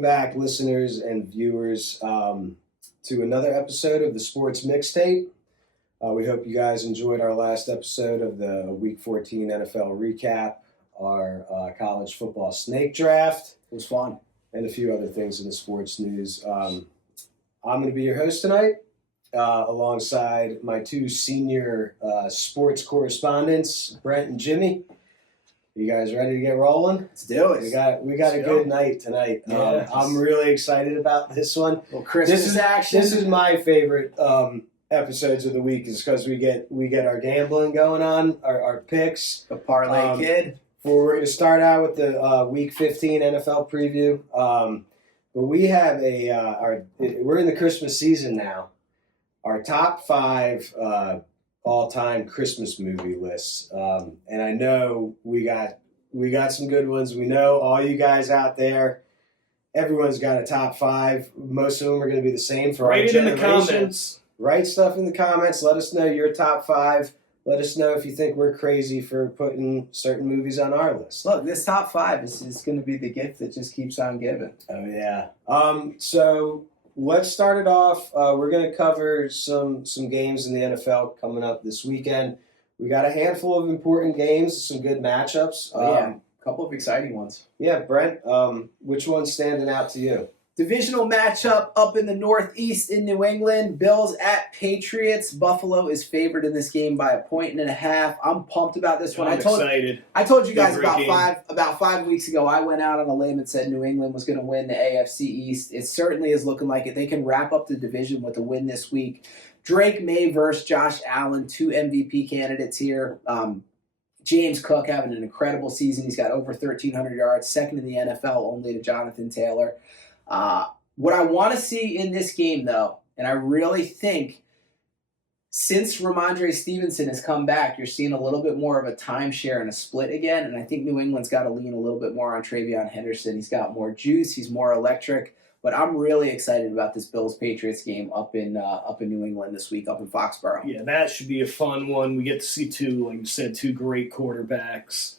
Welcome back, listeners and viewers, to another episode of the Sports Mixtape. We hope you guys enjoyed our last episode of the Week 14 NFL recap, our college football snake draft. It was fun. And a few other things in the sports news. I'm going to be your host tonight, alongside my two senior sports correspondents, Brent and Jimmy. You guys ready to get rolling? Let's do it. We got a good night tonight. Yeah. I'm really excited about this one. Well, Christmas action. This is my favorite episodes of the week, is because we get our gambling going on, our picks. The parlay kid. We're going to start out with the Week 15 NFL preview. But we have we're in the Christmas season now. Our top 5 all-time Christmas movie lists. And I know we got some good ones. We know all you guys out there, everyone's got a top 5. Most of them are going to be the same for Write our it in the generation. comments. Write stuff in the comments. Let us know your top 5. Let us know if you think we're crazy for putting certain movies on our list. Look, this top 5 is going to be the gift that just keeps on giving. Oh, yeah. So let's start it off. We're going to cover some games in the NFL coming up this weekend. We got a handful of important games, some good matchups. A couple of exciting ones. Yeah, Brent, which one's standing out to you? Divisional matchup up in the Northeast in New England. Bills at Patriots. Buffalo is favored in this game by 1.5. I'm pumped about this one. I'm excited. I told you guys Favorite about 5 weeks ago, I went out on a limb and said New England was going to win the AFC East. It certainly is looking like it. They can wrap up the division with a win this week. Drake May versus Josh Allen, 2 MVP candidates here. James Cook having an incredible season. He's got over 1,300 yards, second in the NFL, only to Jonathan Taylor. What I want to see in this game, though, and I really think since Ramondre Stevenson has come back, you're seeing a little bit more of a timeshare and a split again, and I think New England's got to lean a little bit more on Travion Henderson. He's got more juice. He's more electric. But I'm really excited about this Bills-Patriots game up in New England this week, up in Foxborough. Yeah, that should be a fun one. We get to see like you said, 2 great quarterbacks.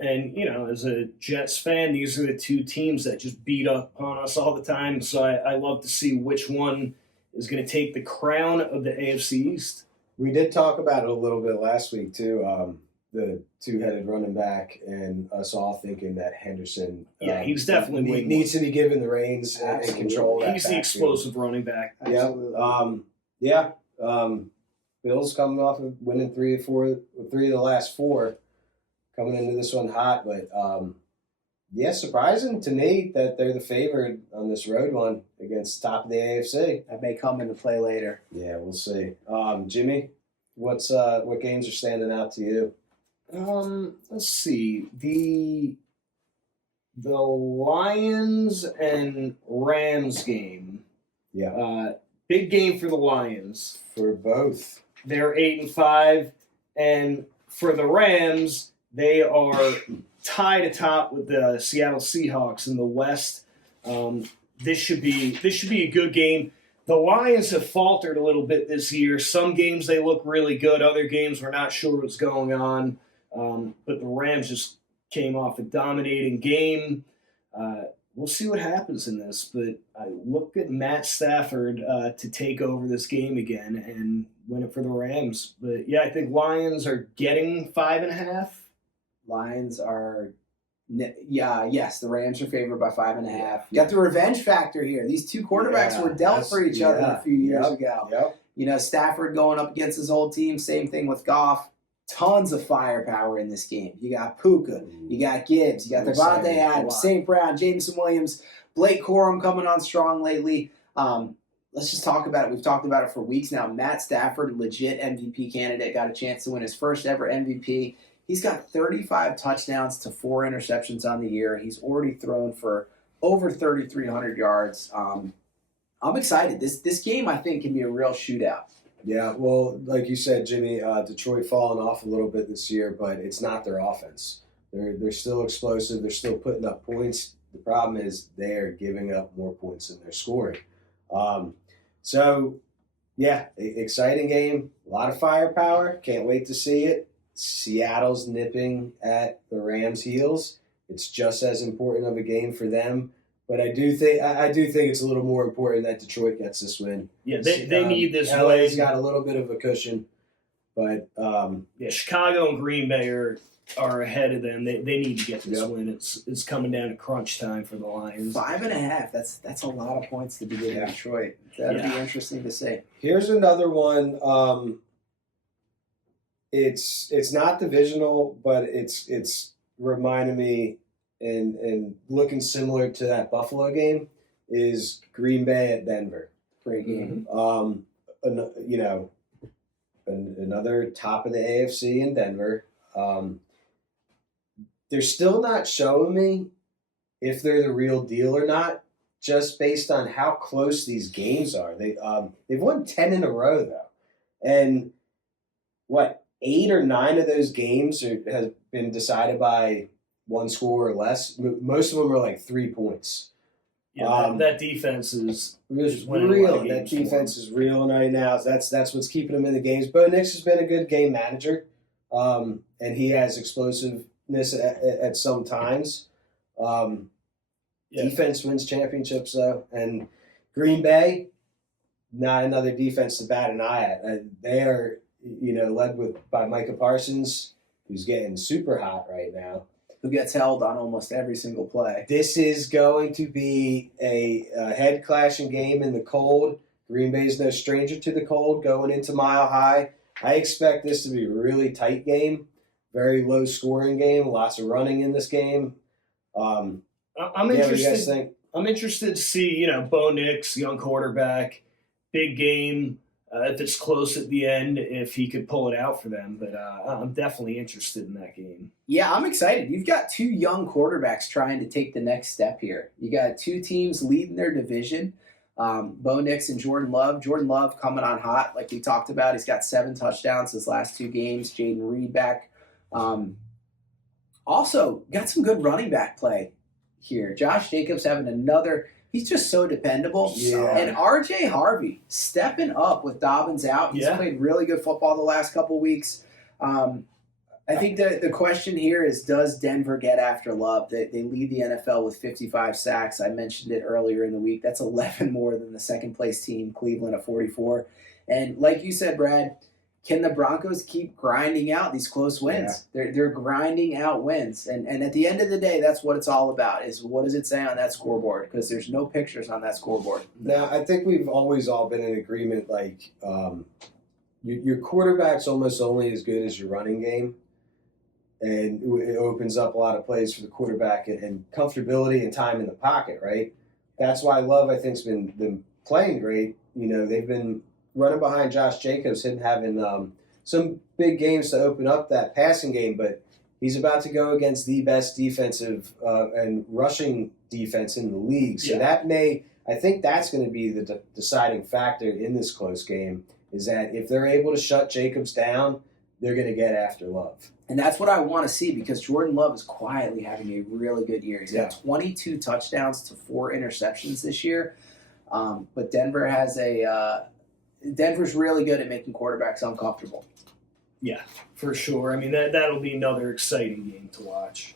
And, as a Jets fan, these are the 2 teams that just beat up on us all the time. So I love to see which one is going to take the crown of the AFC East. We did talk about it a little bit last week, too, the 2-headed running back, and us all thinking that Henderson he's definitely needs to be given the reins and control. He's the explosive running back. Yeah. Bills coming off of winning 3 of the last 4. Coming into this one hot, but surprising to me that they're the favorite on this road one against the top of the AFC. That may come into play later. Yeah, we'll see. Jimmy, what games are standing out to you? Let's see. The Lions and Rams game. Yeah. Big game for the Lions. For both. They're 8-5, and for the Rams, they are tied atop with the Seattle Seahawks in the West. This should be a good game. The Lions have faltered a little bit this year. Some games they look really good. Other games we're not sure what's going on. But the Rams just came off a dominating game. We'll see what happens in this. But I look at Matt Stafford to take over this game again and win it for the Rams. But, yeah, I think Lions are getting 5.5. Lions are, the Rams are favored by 5.5. You got the revenge factor here. These 2 quarterbacks were dealt for each other a few years ago. Yep. Stafford going up against his old team, same thing with Goff. Tons of firepower in this game. You got Puka, you got Gibbs, you got Devontae Adams, St. Brown, Jameson Williams, Blake Corum coming on strong lately. Let's just talk about it. We've talked about it for weeks now. Matt Stafford, legit MVP candidate, got a chance to win his first ever MVP. He's got 35 touchdowns to 4 interceptions on the year. He's already thrown for over 3,300 yards. I'm excited. This game, I think, can be a real shootout. Yeah, well, like you said, Jimmy, Detroit falling off a little bit this year, but it's not their offense. They're still explosive. They're still putting up points. The problem is they are giving up more points than they're scoring. Exciting game. A lot of firepower. Can't wait to see it. Seattle's nipping at the Rams' heels. It's just as important of a game for them But I do think it's a little more important that Detroit gets this win. Yeah, they need this LA's win. got a little bit of a cushion, but Chicago and Green Bay are ahead of them. They need to get this win. It's coming down to crunch time for the Lions. 5.5. That's a lot of points to be in Detroit. That'd be interesting to see. Here's another one. It's not divisional, but it's reminding me and looking similar to that Buffalo game is Green Bay at Denver. Great game. Another top of the AFC in Denver. They're still not showing me if they're the real deal or not, just based on how close these games are. They've won 10 in a row though, and 8 or 9 of those games have been decided by one score or less. Most of them are like 3 points. Yeah, that defense is real. That defense is real right now. That's what's keeping them in the games. Bo Nix has been a good game manager, and he has explosiveness at some times. Defense wins championships though, and Green Bay, not another defense to bat an eye at. They are, led by Micah Parsons, who's getting super hot right now. Who gets held on almost every single play. This is going to be a head-clashing game in the cold. Green Bay's no stranger to the cold going into Mile High. I expect this to be a really tight game, very low-scoring game, lots of running in this game. I'm interested. What do you guys think? I'm interested to see, Bo Nix, young quarterback, big game. If it's close at the end, if he could pull it out for them. But I'm definitely interested in that game. Yeah, I'm excited. You've got 2 young quarterbacks trying to take the next step here. You got 2 teams leading their division, Bo Nix and Jordan Love. Jordan Love coming on hot, like we talked about. He's got 7 touchdowns his last 2 games. Jaden Reed back. Also, got some good running back play here. Josh Jacobs having another... He's just so dependable. Yeah. And R.J. Harvey stepping up with Dobbins out. He's played really good football the last couple weeks. I think the question here is, does Denver get after Love? They lead the NFL with 55 sacks. I mentioned it earlier in the week. That's 11 more than the second-place team, Cleveland, at 44. And like you said, Brad, can the Broncos keep grinding out these close wins? Yeah. They're grinding out wins. And at the end of the day, that's what it's all about, is what does it say on that scoreboard? Because there's no pictures on that scoreboard. Now, I think we've always all been in agreement, your quarterback's almost only as good as your running game. And it opens up a lot of plays for the quarterback and comfortability and time in the pocket, right? That's why Love, I think, has been playing great. They've been running behind Josh Jacobs and having some big games to open up that passing game, but he's about to go against the best defensive and rushing defense in the league. So I think that's going to be the deciding factor in this close game, is that if they're able to shut Jacobs down, they're going to get after Love. And that's what I want to see, because Jordan Love is quietly having a really good year. He's got 22 touchdowns to 4 interceptions this year. But Denver has Denver's really good at making quarterbacks uncomfortable. Yeah, for sure. I mean, that'll be another exciting game to watch.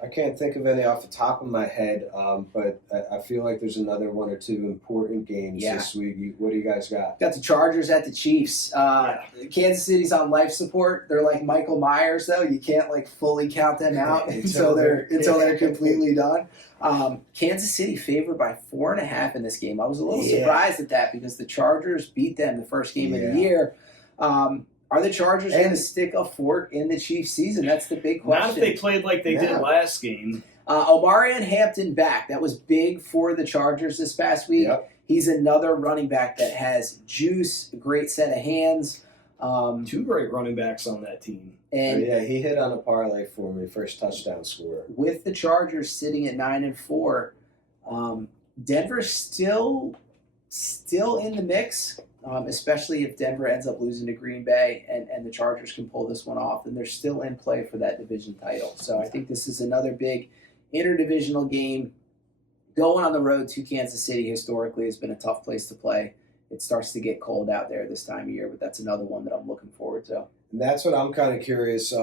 I can't think of any off the top of my head, but I feel like there's another 1 or 2 important games this week. What do you guys got? Got the Chargers at the Chiefs. Kansas City's on life support. They're like Michael Myers, though. You can't fully count them out until they're completely done. Kansas City favored by 4.5 in this game. I was a little surprised at that, because the Chargers beat them the first game of the year. Are the Chargers going to stick a fork in the Chiefs' season? That's the big question. Not if they played like they did last game. Omarion Hampton back. That was big for the Chargers this past week. Yep. He's another running back that has juice, a great set of hands. 2 great running backs on that team. And he hit on a parlay for me, first touchdown scorer. With the Chargers sitting at 9-4, Denver's still in the mix. Especially if Denver ends up losing to Green Bay and the Chargers can pull this one off, then they're still in play for that division title. So I think this is another big interdivisional game. Going on the road to Kansas City historically has been a tough place to play. It starts to get cold out there this time of year, but that's another one that I'm looking forward to. And that's what I'm kind of curious.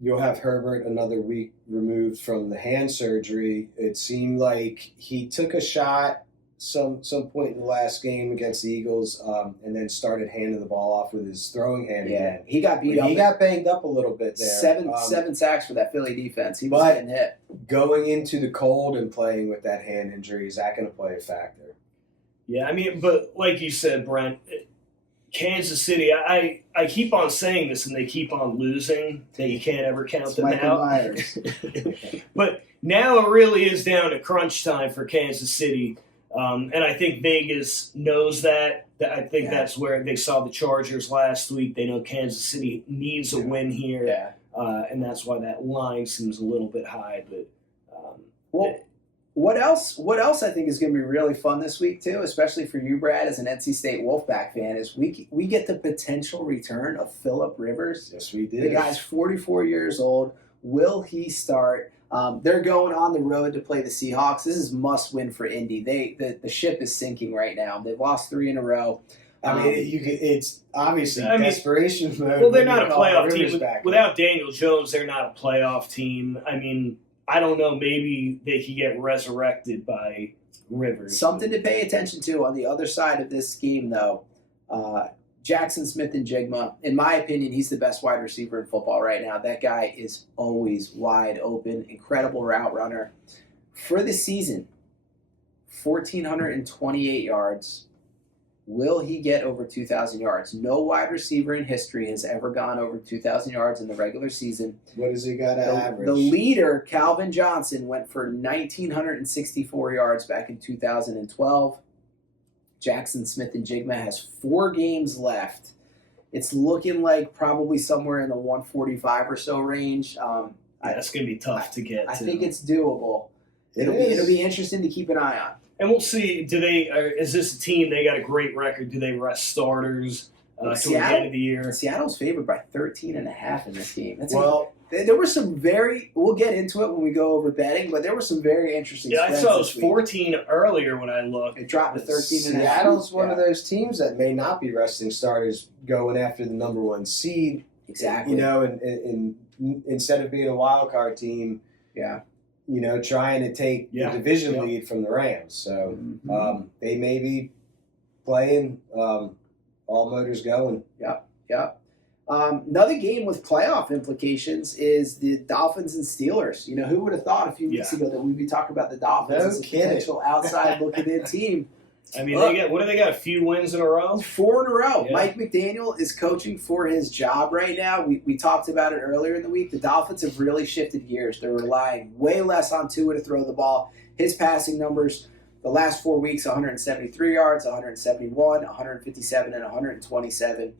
you'll have Herbert another week removed from the hand surgery. It seemed like he took a shot some point in the last game against the Eagles, and then started handing the ball off with his throwing hand again. He got beat up. He got banged up a little bit there. Seven sacks for that Philly defense. He was getting hit. Going into the cold and playing with that hand injury, is that going to play a factor? Yeah, I mean, but like you said, Brent, Kansas City, I keep on saying this and they keep on losing, that you can't ever count them Michael out. Myers. But now it really is down to crunch time for Kansas City. And I think Vegas knows that. I think that's where they saw the Chargers last week. They know Kansas City needs a win here. Yeah. And that's why that line seems a little bit high. But what else I think is going to be really fun this week too, especially for you, Brad, as an NC State Wolfpack fan, is we get the potential return of Phillip Rivers. Yes, we did. The guy's 44 years old. Will he start? They're going on the road to play the Seahawks. This is must win for Indy. The ship is sinking right now. They've lost 3 in a row. I mean, it's obviously desperation mode. Well, they're not a playoff team. Without Daniel Jones, they're not a playoff team. I mean, I don't know. Maybe they could get resurrected by Rivers. Something to pay attention to on the other side of this game, though. Jackson Smith-Njigba, in my opinion, he's the best wide receiver in football right now. That guy is always wide open, incredible route runner. For the season, 1,428 yards. Will he get over 2,000 yards? No wide receiver in history has ever gone over 2,000 yards in the regular season. What does he got to average? The leader, Calvin Johnson, went for 1,964 yards back in 2012. Jackson Smith-Njigba has 4 games left. It's looking like probably somewhere in the 145 or so range. That's going to be tough to get. I think it's doable. It'll be interesting to keep an eye on. And we'll see. Is this a team? They got a great record. Do they rest starters toward the end of the year? Seattle's favored by 13.5 in this game. There were some we'll get into it when we go over betting, but there were some very interesting spreads. Yeah, I saw it was 14 earlier when I looked. It dropped to 13.5. Seattle's one of those teams that may not be resting starters going after the number 1 seed. Exactly. And instead of being a wild card team, trying to take the division lead from the Rams. So they may be playing all motors going. Yep. Another game with playoff implications is the Dolphins and Steelers. Who would have thought a few weeks ago that we'd be talking about the Dolphins as a potential outside looking in team? I mean, they got? A few wins in a row? 4 in a row. Yeah. Mike McDaniel is coaching for his job right now. We talked about it earlier in the week. The Dolphins have really shifted gears. They're relying way less on Tua to throw the ball. His passing numbers, the last 4 weeks, 173 yards, 171, 157, and 127.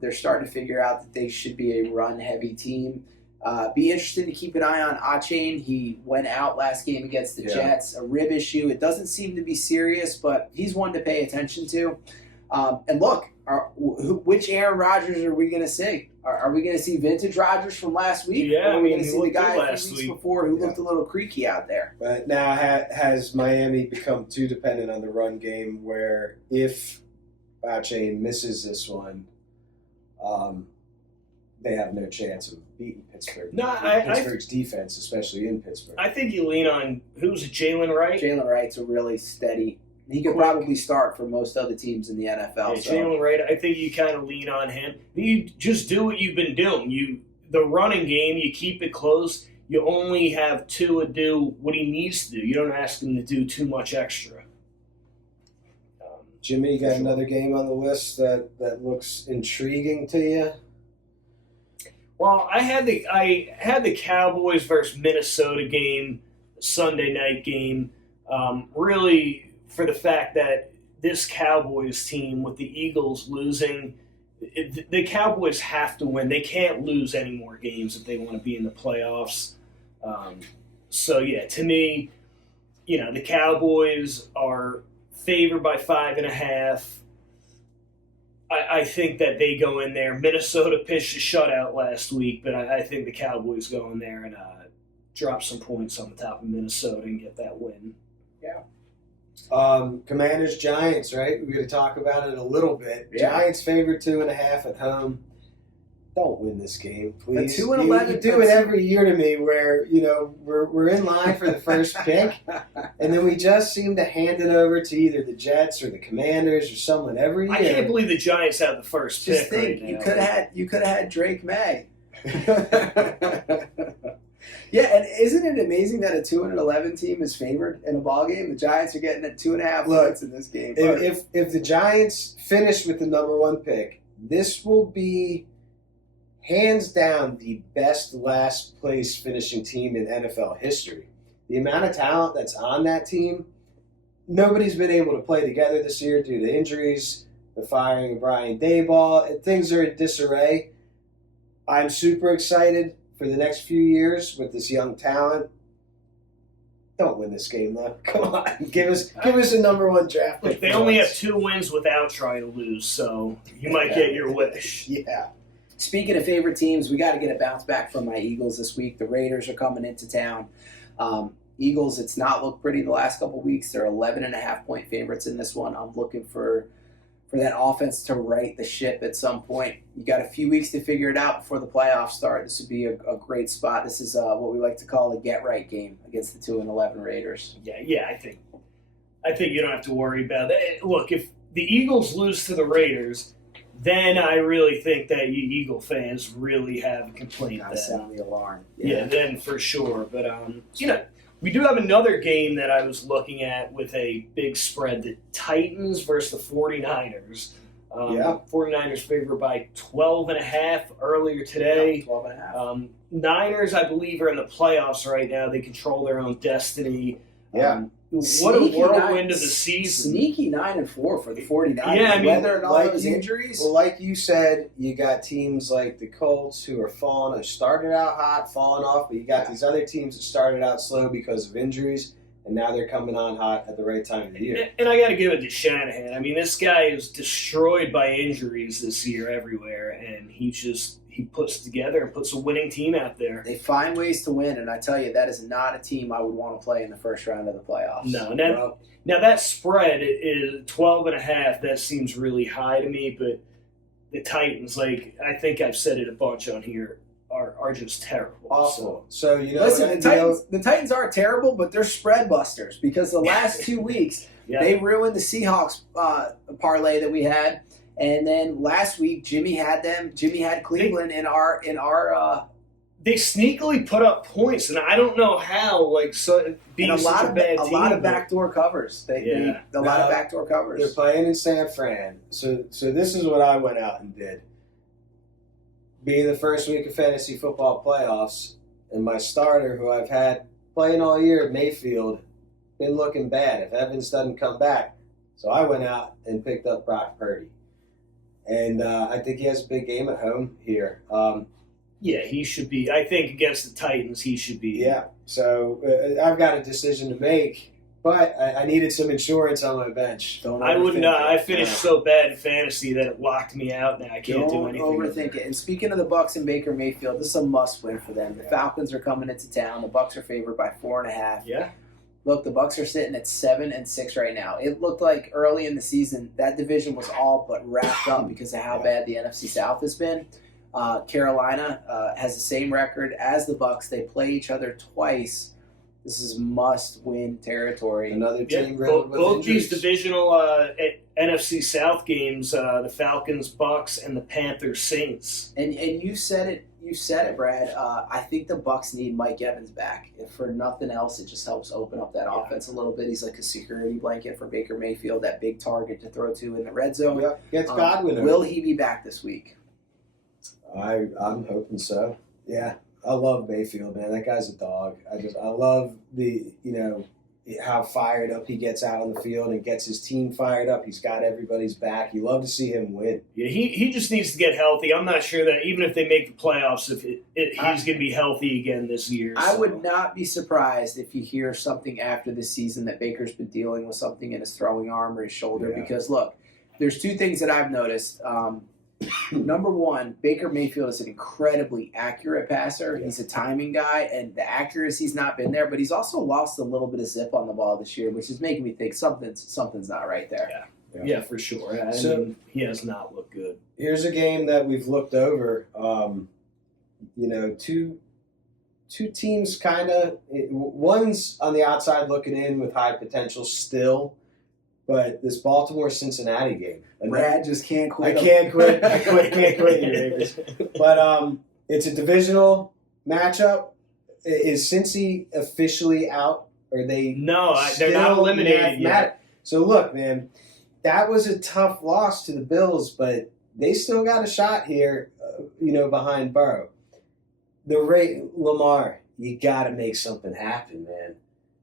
They're starting to figure out that they should be a run-heavy team. Be interested to keep an eye on Achane. He went out last game against the Jets, a rib issue. It doesn't seem to be serious, but he's one to pay attention to. And look, which Aaron Rodgers are we going to see? Are we going to see vintage Rodgers from last week? Yeah, or are we going to he see the looked guy good a last few weeks week. before who looked a little creaky out there? But now has Miami become too dependent on the run game where if Achane misses this one, they have no chance of beating Pittsburgh. Pittsburgh's defense, especially in Pittsburgh. I think you lean on, who's it, Jalen Wright? Jalen Wright's a really steady. He could probably start for most other teams in the NFL. Yeah, Jalen Wright, I think you kind of lean on him. You just do what you've been doing. The running game, you keep it close. You only have Tua do what he needs to do. You don't ask him to do too much extra. Jimmy, you got another game on the list that looks intriguing to you? Well, I had the Cowboys versus Minnesota game, Sunday night game, really for the fact that this Cowboys team with the Eagles losing, the Cowboys have to win. They can't lose any more games if they want to be in the playoffs. To me, the Cowboys are favored by 5.5. I think that they go in there. Minnesota pitched a shutout last week, but I think the Cowboys go in there and drop some points on the top of Minnesota and get that win. Yeah. Commanders, Giants, right? We're going to talk about it a little bit. Yeah. Giants favored 2.5 at home. Don't win this game, please. A 2-11 You do it every year to me, where we're in line for the first pick, and then we just seem to hand it over to either the Jets or the Commanders or someone every year. I can't believe the Giants have the first Just pick. think, right you now. could have had Drake May. Yeah, and isn't it amazing that a 2-11 team is favored in a ball game? The Giants are getting at 2.5 points in this game. If the Giants finish with the number 1 pick, this will be hands down the best last place finishing team in NFL history. The amount of talent that's on that team, nobody's been able to play together this year due to injuries, the firing of Brian Daboll. Things are in disarray. I'm super excited for the next few years with this young talent. Don't win this game, though. Come on, give us a number 1 draft pick. Look, they only have 2 wins without trying to lose, so you might get your wish. Yeah. Speaking of favorite teams, we got to get a bounce back from my Eagles this week. The Raiders are coming into town. Eagles, it's not looked pretty the last couple weeks. They're 11.5-point favorites in this one. I'm looking for that offense to right the ship at some point. You got a few weeks to figure it out before the playoffs start. This would be a great spot. This is what we like to call a get-right game against the 2-11 Raiders. Yeah, I think you don't have to worry about that. Look, if the Eagles lose to the Raiders, then I really think that you Eagle fans really have a complaint. Gotta sound the alarm. Yeah, then for sure. But we do have another game that I was looking at with a big spread: the Titans versus the 49ers. 49ers favored by 12.5 earlier today. 12.5. Niners, I believe, are in the playoffs right now. They control their own destiny. Yeah. What a whirlwind of the season. Sneaky 9-4 for the 49ers. Yeah, I mean, whether or not those injuries. Well, like you said, you got teams like the Colts who are started out hot, falling off, but you got these other teams that started out slow because of injuries, and now they're coming on hot at the right time of the year. And I got to give it to Shanahan. I mean, this guy is destroyed by injuries this year everywhere, and he puts together and puts a winning team out there. They find ways to win, and I tell you, that is not a team I would want to play in the first round of the playoffs. No, now that spread is 12.5. That seems really high to me, but the Titans, I think I've said it a bunch on here, are just terrible. Awful. So listen, the Titans are terrible, but they're spread busters because the last 2 weeks they ruined the Seahawks parlay that we had. And then last week, Jimmy had Cleveland in our. They sneakily put up points, and I don't know how. Being a lot such a bad team, a lot of backdoor covers. A lot of backdoor covers. They're playing in San Fran, so this is what I went out and did. Being the first week of fantasy football playoffs, and my starter, who I've had playing all year, Mayfield, been looking bad. If Evans doesn't come back, so I went out and picked up Brock Purdy. And I think he has a big game at home here. He should be. I think against the Titans, he should be. Yeah. So I've got a decision to make, but I needed some insurance on my bench. I would not. I finished so bad in fantasy that it locked me out. Now I can't do anything. Don't overthink it. And speaking of the Bucs and Baker Mayfield, this is a must-win for them. The Falcons are coming into town. The Bucs are favored by 4.5. Yeah. Look, the Bucs are sitting at 7-6 right now. It looked like early in the season that division was all but wrapped up because of how bad the NFC South has been. Carolina has the same record as the Bucs. They play each other twice. This is must-win territory. Another team both these divisional NFC South games, the Falcons, Bucs, and the Panthers, Saints. And you said it. You said it, Brad. I think the Bucs need Mike Evans back. If for nothing else, it just helps open up that offense a little bit. He's like a security blanket for Baker Mayfield, that big target to throw to in the red zone. Yeah, gets Godwin. Will he be back this week? I'm hoping so. Yeah, I love Mayfield, man. That guy's a dog. I love the how fired up he gets out on the field and gets his team fired up. He's got everybody's back. You love to see him win. Yeah, he just needs to get healthy. I'm not sure that even if they make the playoffs, he's going to be healthy again this year. I would not be surprised if you hear something after this season that Baker's been dealing with something in his throwing arm or his shoulder. Yeah. Because, look, there's two things that I've noticed. Number one, Baker Mayfield is an incredibly accurate passer. He's a timing guy, and the accuracy's not been there, but he's also lost a little bit of zip on the ball this year, which is making me think something's not right there. Yeah, for sure. I mean, he has not looked good. here's a game that we've looked over. Two teams kind of. One's on the outside looking in with high potential still, but this Baltimore-Cincinnati game. Brad just can't quit. I can't quit. Can't quit you, Ravens. But it's a divisional matchup. Is Cincy officially out? Or are they? No, they're not eliminated yet. So look, man, that was a tough loss to the Bills, but they still got a shot here. Behind Burrow. Lamar, you got to make something happen, man.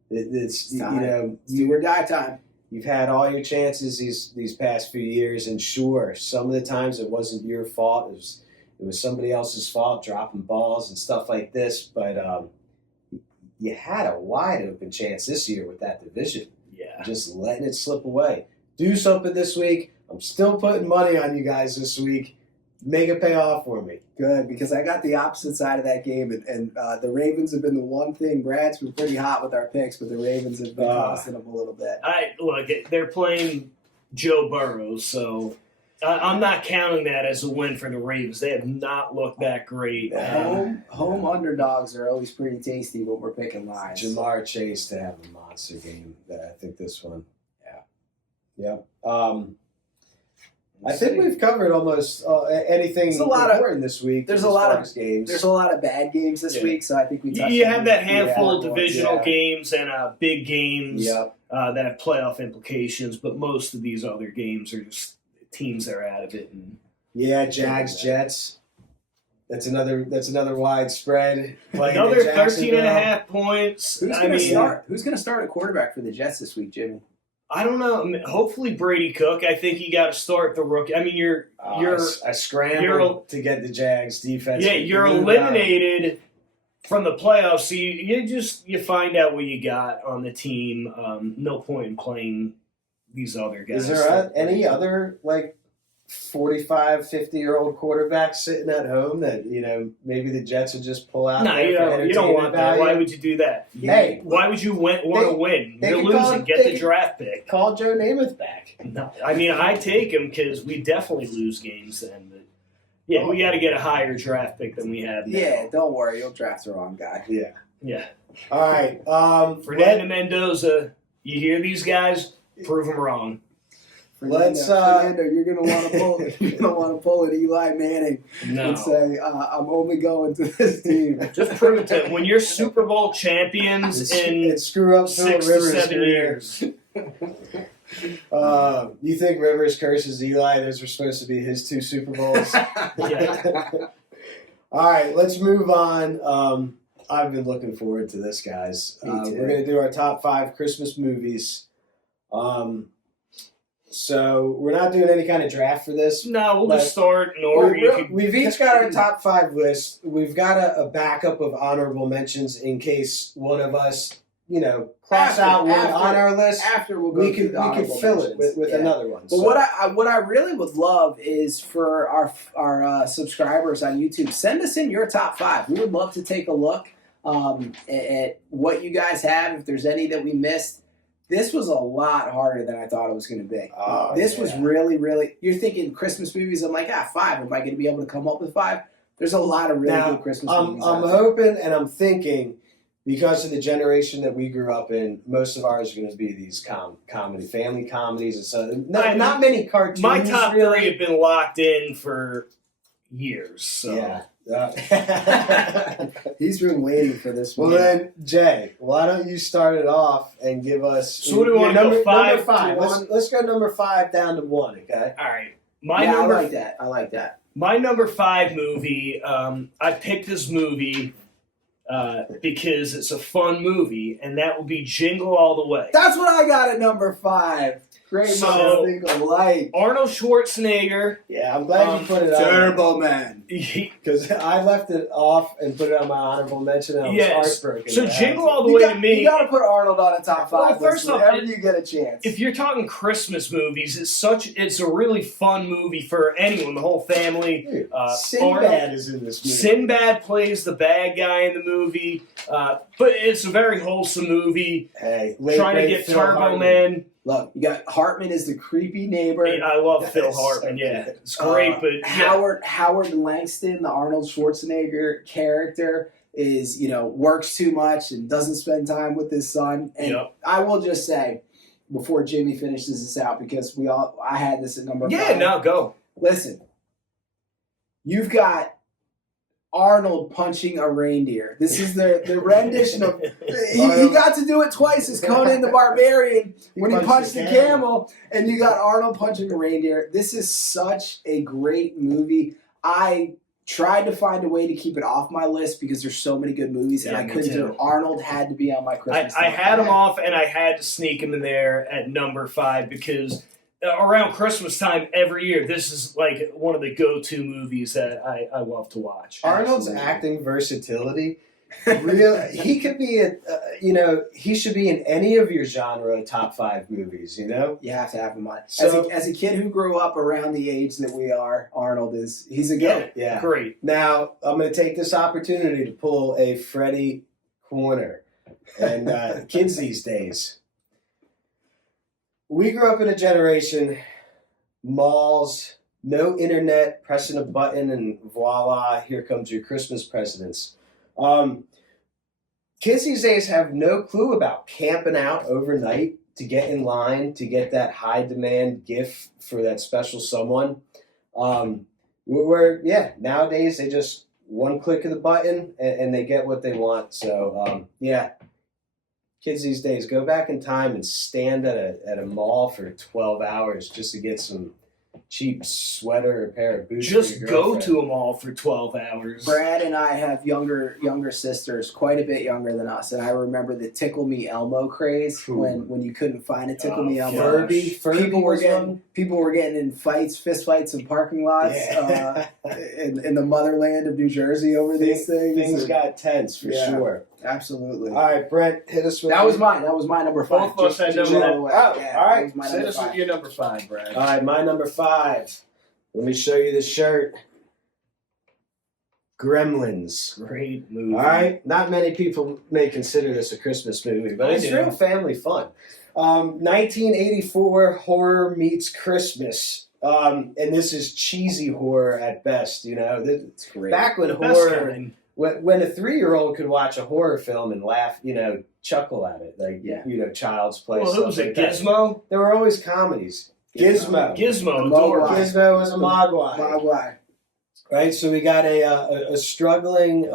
It's do or die time. You've had all your chances these past few years, and sure, some of the times it wasn't your fault. It was somebody else's fault, dropping balls and stuff like this. But you had a wide open chance this year with that division. Yeah, just letting it slip away. Do something this week. I'm still putting money on you guys this week. Make it pay off for me. Good, because I got the opposite side of that game, and the Ravens have been the one thing. Brad's been pretty hot with our picks, but the Ravens have been costing them a little bit. Look, they're playing Joe Burrow, so I'm not counting that as a win for the Ravens. They have not looked that great. Home underdogs are always pretty tasty when we're picking lines. Jamar Chase to have a monster game. I think this one. Yeah. I think we've covered almost anything important this week. There's a lot of games. There's a lot of bad games this week, so I think we touched You have that handful of divisional games and big games that have playoff implications, but most of these other games are just teams that are out of it. And Jags, Jets. That's another wide spread. Another 13.5 points. Who's going to start a quarterback for the Jets this week, Jimmy? I don't know. Hopefully Brady Cook. I think you got to start the rookie. I mean, you're a scramble to get the Jags defense. Yeah, you're eliminated from the playoffs. So you find out what you got on the team. No point in playing these other guys. Is there any other 45, 50-year-old quarterbacks sitting at home that maybe the Jets would just pull out? No, you don't want that. Why would you do that? Hey, why would you want to win? You're losing. Get the draft pick. Call Joe Namath back. No, I mean I take him because we definitely lose games then. But we got to get a higher draft pick than we have now. Yeah, don't worry, you'll draft the wrong guy. Yeah. All right. Fernando Mendoza. You hear these guys? Prove them wrong. Fernando, you're gonna want to pull an Eli Manning and say, "I'm only going to this team." Just prove it to them. When you're Super Bowl champions in screw up 6 to 7 years. You think Rivers curses Eli? Those were supposed to be his 2 Super Bowls. Yeah. All right, let's move on. I've been looking forward to this, guys. We're gonna do our top 5 Christmas movies. So we're not doing any kind of draft for this. No, we'll just start in order. We've each got our top 5 list. We've got a backup of honorable mentions in case one of us, cross out one on our list. After we could fill it with another one. But what I really would love is for our subscribers on YouTube, send us in your top 5. We would love to take a look at what you guys have. If there's any that we missed. This was a lot harder than I thought it was going to be. This was really, really... You're thinking Christmas movies. I'm like, 5. Am I going to be able to come up with 5? There's a lot of really good Christmas movies. I'm hoping and I'm thinking, because of the generation that we grew up in, most of ours are going to be these family comedies and so. Not many cartoons. My top 3 have been locked in for years. So. Yeah. He's been waiting for this one. Well then, Jay, why don't you start it off and give us... So what do we want to go 5 number 5. Let's go number 5 down to 1, okay? All right. I like that. My number 5 movie, I picked this movie because it's a fun movie, and that will be Jingle All the Way. That's what I got at number 5. Great think alike. Arnold Schwarzenegger. Yeah, I'm glad you put it on. Turbo Man. Because I left it off and put it on my honorable mention, and I was heartbroken. So Jingle All the Way to me... You got to put Arnold on a top 5 well, first off, whenever you get a chance. If you're talking Christmas movies, it's a really fun movie for anyone, the whole family. Dude, Sinbad is in this movie. Sinbad plays the bad guy in the movie, but it's a very wholesome movie. Hey, trying to get Turbo Man. Look, you got Hartman is the creepy neighbor. I love Phil That's Hartman. so Yeah, good. it's great, but yeah. Howard Langston, the Arnold Schwarzenegger character, is works too much and doesn't spend time with his son. And Yep. I will just say, before Jimmy finishes this out, because I had this at number 5. Yeah, no, go. Listen, you've got Arnold punching a reindeer. This is the rendition of. He got to do it twice as Conan the Barbarian when he punched the camel, and you got Arnold punching a reindeer. This is such a great movie. I tried to find a way to keep it off my list because there's so many good movies, and Yeah, I me couldn't do too. it. Arnold had to be on my Christmas. I top had him 5. off, and I had to sneak him in there at number 5 because around Christmas time every year, this is like one of the go-to movies that I love to watch. Arnold's acting versatility, he could be he should be in any of your genre top 5 movies. You have to have him on. So- as a kid who grew up around the age that we are, Arnold he's a goat. Yeah. Great. Now I'm going to take this opportunity to pull a Freddie corner, and kids these days. We grew up in a generation, malls, no internet, pressing a button, and voila, here comes your Christmas presents. Kids these days have no clue about camping out overnight to get in line to get that high demand gift for that special someone. Nowadays they just one click of the button and they get what they want. So kids these days, go back in time and stand at a mall for 12 hours just to get some cheap sweater or pair of boots. Just for your go girlfriend. to a mall for 12 hours. Brad and I have younger sisters, quite a bit younger than us, and I remember the Tickle Me Elmo craze when you couldn't find a Tickle Me Elmo. Furby People were was getting in fist fights in parking lots in the motherland of New Jersey over these things. Things got tense for Yeah. sure. Absolutely. All right, Brent, hit us with That was mine. That was my number 5. Both of us had Just number right one. away. Oh, Yeah, all right. that was my Hit number us with 5. your number 5, Brad. All right, my number 5. Let me show you this shirt. Gremlins. Great movie. All right, not many people may consider this a Christmas movie, but I it's do. real family fun. 1984 horror meets Christmas, and this is cheesy horror at best. It's great. Back when The best horror, kind. when a 3-year-old could watch a horror film and laugh, chuckle at it, Child's Play. Well, who stuff was like it? that. Gizmo? There were always comedies. Gizmo. Gizmo. The adorable. Mogwai. Gizmo was a mogwai. Mogwai. Right, so we got a struggling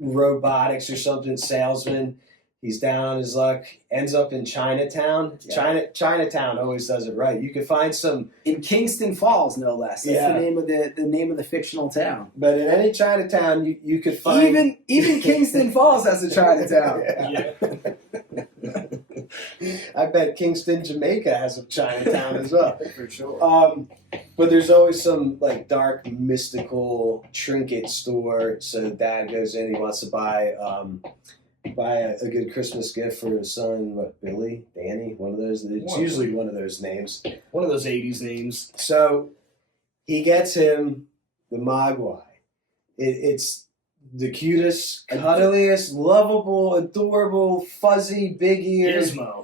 robotics or something salesman. He's down on his luck, ends up in Chinatown. Yeah. Chinatown always does it right. You can find some, In Kingston Falls, no less. That's Yeah. the name of the fictional town. but in any Chinatown you could find Even Kingston Falls has a Chinatown. Yeah. I bet Kingston, Jamaica has a Chinatown as well. For sure. But there's always some like mystical trinket store. So dad goes in, he wants to buy a good Christmas gift for his son. What, Billy, Danny, one of those. It's usually one of those names. One of those 80s names. So he gets him the Mogwai. It's the cutest, cuddliest, lovable, adorable, fuzzy, big ears. Gizmo.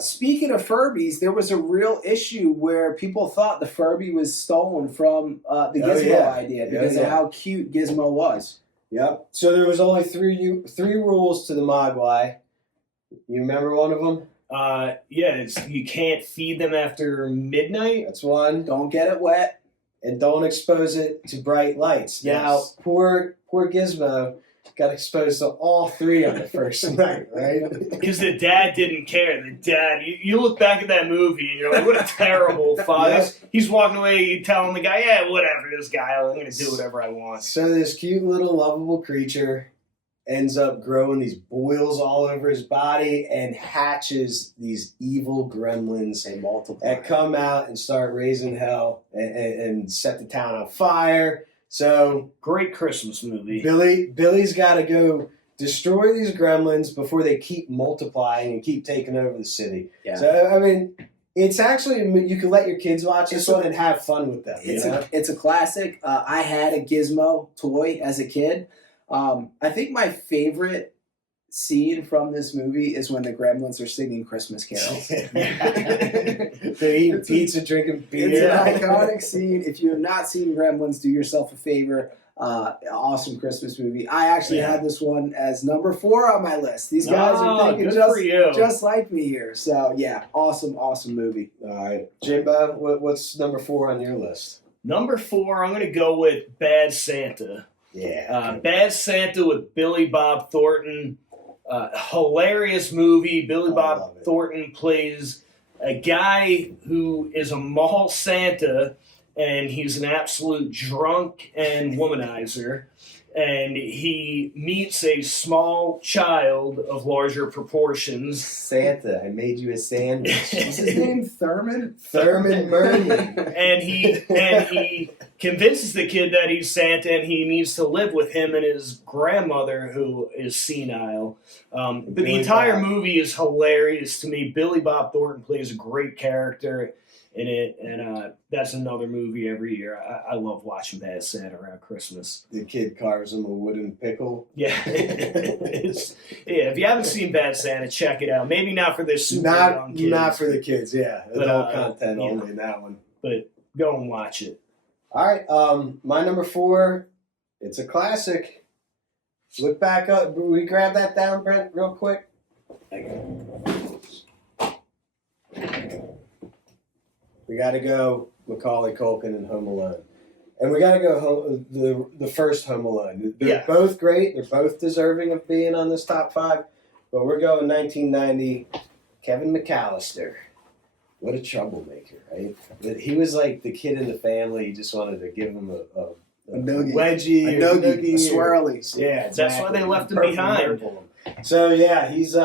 Speaking of Furbies, there was a real issue where people thought the Furby was stolen from the Gizmo idea because of how cute Gizmo was. Yep. So there was only three rules to the Mogwai. You remember one of them? You can't feed them after midnight. That's one. Don't get it wet. And don't expose it to bright lights. Yes. Now, poor Gizmo got exposed to all 3 on the first night, right? Because the dad didn't care. The dad, you look back at that movie and you're like, what a terrible father. Yep. He's walking away telling the guy, yeah, whatever, this guy, I'm going to do whatever I want. So this cute little lovable creature ends up growing these boils all over his body and hatches these evil gremlins They multiply. that come out and start raising hell and set the town on fire. So Great Christmas movie. Billy's got to go destroy these gremlins before they keep multiplying and keep taking over the city. Yeah. So, I mean, it's actually, you can let your kids watch this one and have fun with them. It's a classic. I had a Gizmo toy as a kid. I think my favorite scene from this movie is when the Gremlins are singing Christmas carols. They're eating pizza, drinking beer. It's an iconic scene. If you have not seen Gremlins, do yourself a favor. Awesome Christmas movie. I actually had this one as number 4 on my list. These guys are thinking just like me here. So yeah, awesome movie. All right, Jimbo, what's number 4 on your list? Number 4, I'm going to go with Bad Santa. Yeah. Bad Santa with Billy Bob Thornton. Hilarious movie. Billy Bob Thornton plays a guy who is a mall Santa, and he's an absolute drunk and womanizer. And he meets a small child of larger proportions. Santa, I made you a sandwich. Is his name Thurman? Thurman Merman. and he convinces the kid that he's Santa and he needs to live with him and his grandmother, who is senile. But the entire movie is hilarious to me. Billy Bob Thornton plays a great character in it, and that's another movie every year. I love watching Bad Santa around Christmas. The kid carves him a wooden pickle. Yeah. If you haven't seen Bad Santa, check it out. Maybe not for the super young kids. Not for the kids, yeah. But, Adult content only in that one. But go and watch it. All right, my number 4, it's a classic. Look back up. Will we grab that down, Brent, real quick? We got to go Macaulay Culkin and Home Alone. And we got to go the first Home Alone. They're both great. They're both deserving of being on this top 5. But we're going 1990, Kevin McAllister. What a troublemaker, right? He was like the kid in the family. You just wanted to give him a wedgie, a noogie, a swirly. Yeah, exactly. That's why they left him behind. So yeah, he's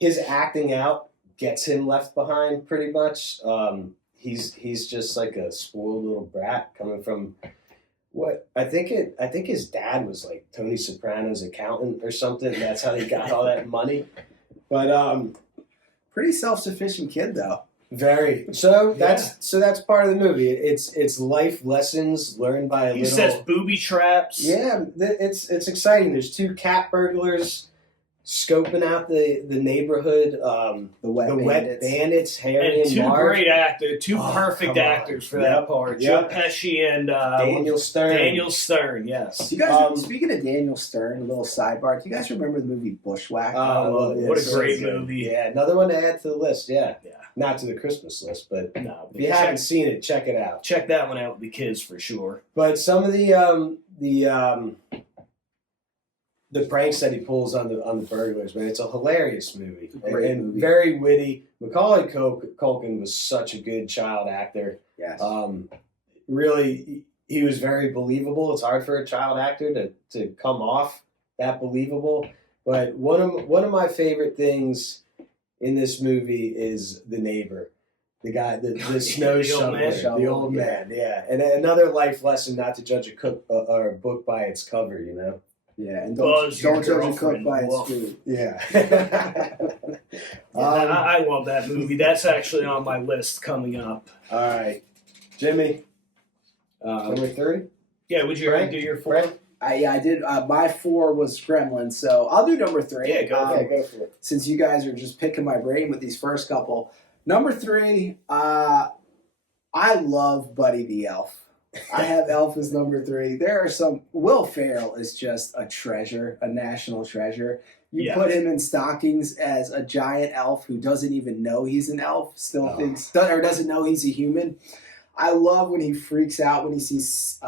his acting out gets him left behind pretty much. He's just like a spoiled little brat coming from what I think his dad was like Tony Soprano's accountant or something. That's how he got all that money. But pretty self-sufficient kid though. Very. So that's part of the movie. It's life lessons learned by a He little. says booby traps. Yeah, it's exciting. There's 2 cat burglars scoping out the neighborhood. The wet bandits, Harry and 2 Marv. great actors, 2 perfect actors for that part. Joe Pesci and Daniel Stern. Daniel Stern, yes. You guys, speaking of Daniel Stern, a little sidebar. Do you guys remember the movie Bushwhack? What a great movie! Yeah, another one to add to the list. Yeah. Yeah. Not to the Christmas list, but if you check, haven't seen it, check it out. Check that one out with the kids for sure. But some of the pranks that he pulls on the burglars, man, it's a hilarious movie. It's a great movie. Very witty. Macaulay Culkin was such a good child actor. Yes. Really, he was very believable. It's hard for a child actor to come off that believable. But one of my favorite things in this movie is the neighbor, the guy, the snow shoveler, the old man. Yeah, and another life lesson: not to judge a book by its cover. You know. Yeah, and don't judge a cook by its food. Yeah. I love that movie. That's actually on my list coming up. All right, Jimmy. Number 3. Yeah, would you already do your 4? I did. My 4 was Gremlins, so I'll do number 3. Yeah, go for it. Since you guys are just picking my brain with these first couple. Number 3, I love Buddy the Elf. I have Elf as number 3. There are some. Will Ferrell is just a treasure, a national treasure. You put him in stockings as a giant elf who doesn't even know he's an elf, thinks or doesn't know he's a human. I love when he freaks out when he sees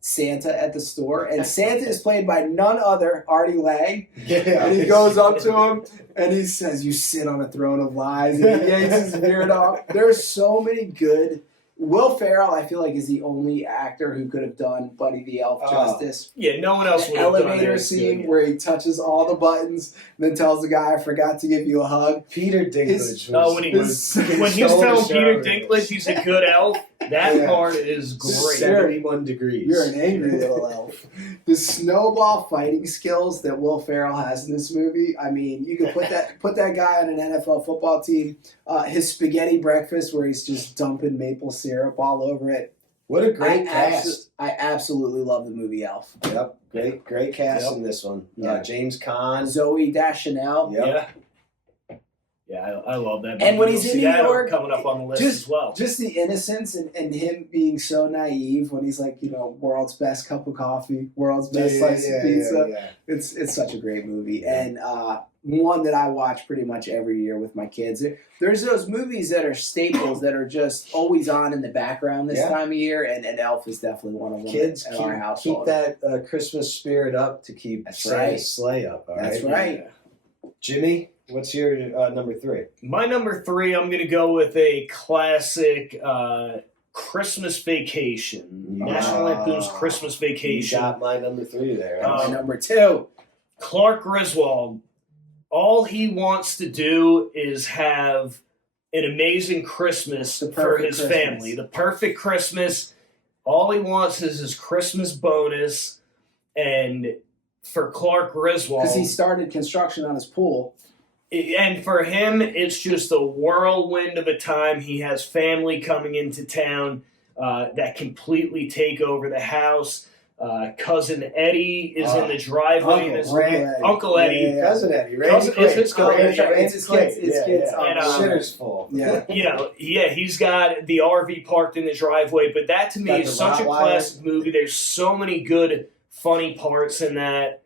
Santa at the store. And Santa is played by none other, Artie Lang. Yeah. And he goes up to him and he says, "You sit on a throne of lies." And he yanks his beard off. There's so many good. Will Ferrell, I feel like, is the only actor who could have done Buddy the Elf justice. Yeah, no one else the would have done it. elevator scene where he touches all the buttons and then tells the guy, "I forgot to give you a hug." Peter Dinklage. When he was telling Peter Dinklage he's a good elf, that part is great. 71 degrees. You're an angry little elf. The snowball fighting skills that Will Ferrell has in this movie, I mean, you could put that guy on an NFL football team. His spaghetti breakfast where he's just dumping maple syrup all over it. What a great cast. I absolutely love the movie Elf. Yep, great cast in this one. Yeah. James Caan. Zoe Deschanel. Yep. Yeah, I love that. And when he's You'll in see New that York, coming up on the list as well. Just the innocence and him being so naive when he's like, world's best cup of coffee, world's best slice of pizza. Yeah. It's such a great movie. And one that I watch pretty much every year with my kids. There's those movies that are staples that are just always on in the background this time of year, and Elf is definitely one of them. Kids, in our household. keep that Christmas spirit up to keep Santa's sleigh up. All right? That's right. Jimmy, what's your number 3? My number 3, I'm going to go with a classic Christmas Vacation. National Lampoon's Christmas Vacation. You got my number 3 there. My number 2. Clark Griswold. All he wants to do is have an amazing Christmas for his family. The perfect Christmas. All he wants is his Christmas bonus. And for Clark Griswold, because he started construction on his pool. And for him, it's just a whirlwind of a time. He has family coming into town that completely take over the house. Cousin Eddie is in the driveway. Uncle Eddie. Yeah. Cousin Eddie. It's his kids. It's his kids. And, shitter's full. Yeah. He's got the RV parked in the driveway. But that to me Got is the such a Rottweiler. classic movie. There's so many good, funny parts in that.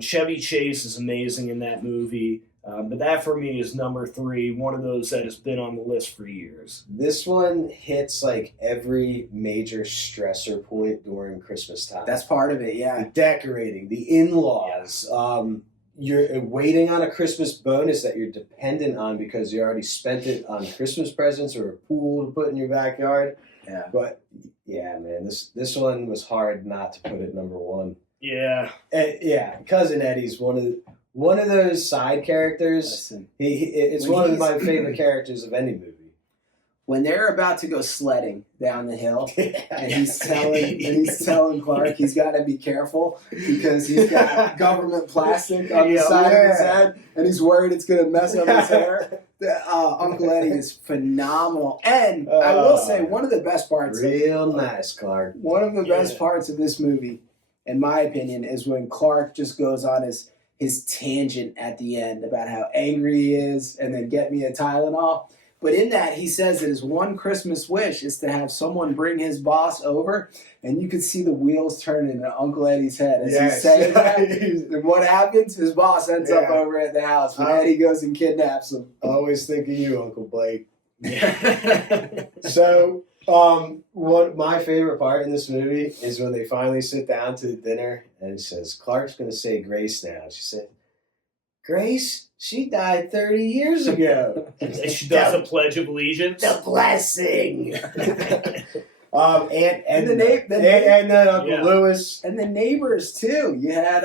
Chevy Chase is amazing in that movie. But that for me is number 3, one of those that has been on the list for years. This one hits like every major stressor point during Christmas time. That's part of it, yeah. The decorating, the in-laws. You're waiting on a Christmas bonus that you're dependent on because you already spent it on Christmas presents or a pool to put in your backyard. Yeah. But yeah, man, this one was hard not to put at number 1. Yeah. Cousin Eddie's one of those side characters. Listen, It's one of my favorite characters of any movie. when they're about to go sledding down the hill, and he's telling Clark he's got to be careful because he's got government plastic on the side of his head, and he's worried it's going to mess up his hair. Uncle Eddie is phenomenal, and I will say one of the best parts. Nice, Clark. One of the best parts of this movie, in my opinion, is when Clark just goes on his tangent at the end about how angry he is and then get me a Tylenol. But in that, he says that his one Christmas wish is to have someone bring his boss over, and you could see the wheels turning in Uncle Eddie's head as he's saying that. And what happens? His boss ends up over at the house when Eddie goes and kidnaps him. Always think of you, Uncle Blake. So, what my favorite part in this movie is when they finally sit down to dinner and he says, Clark's going to say grace now. She said, Grace? She died 30 years ago. She does a Pledge of Allegiance. The blessing. and then Uncle Lewis. And the neighbors, too. You had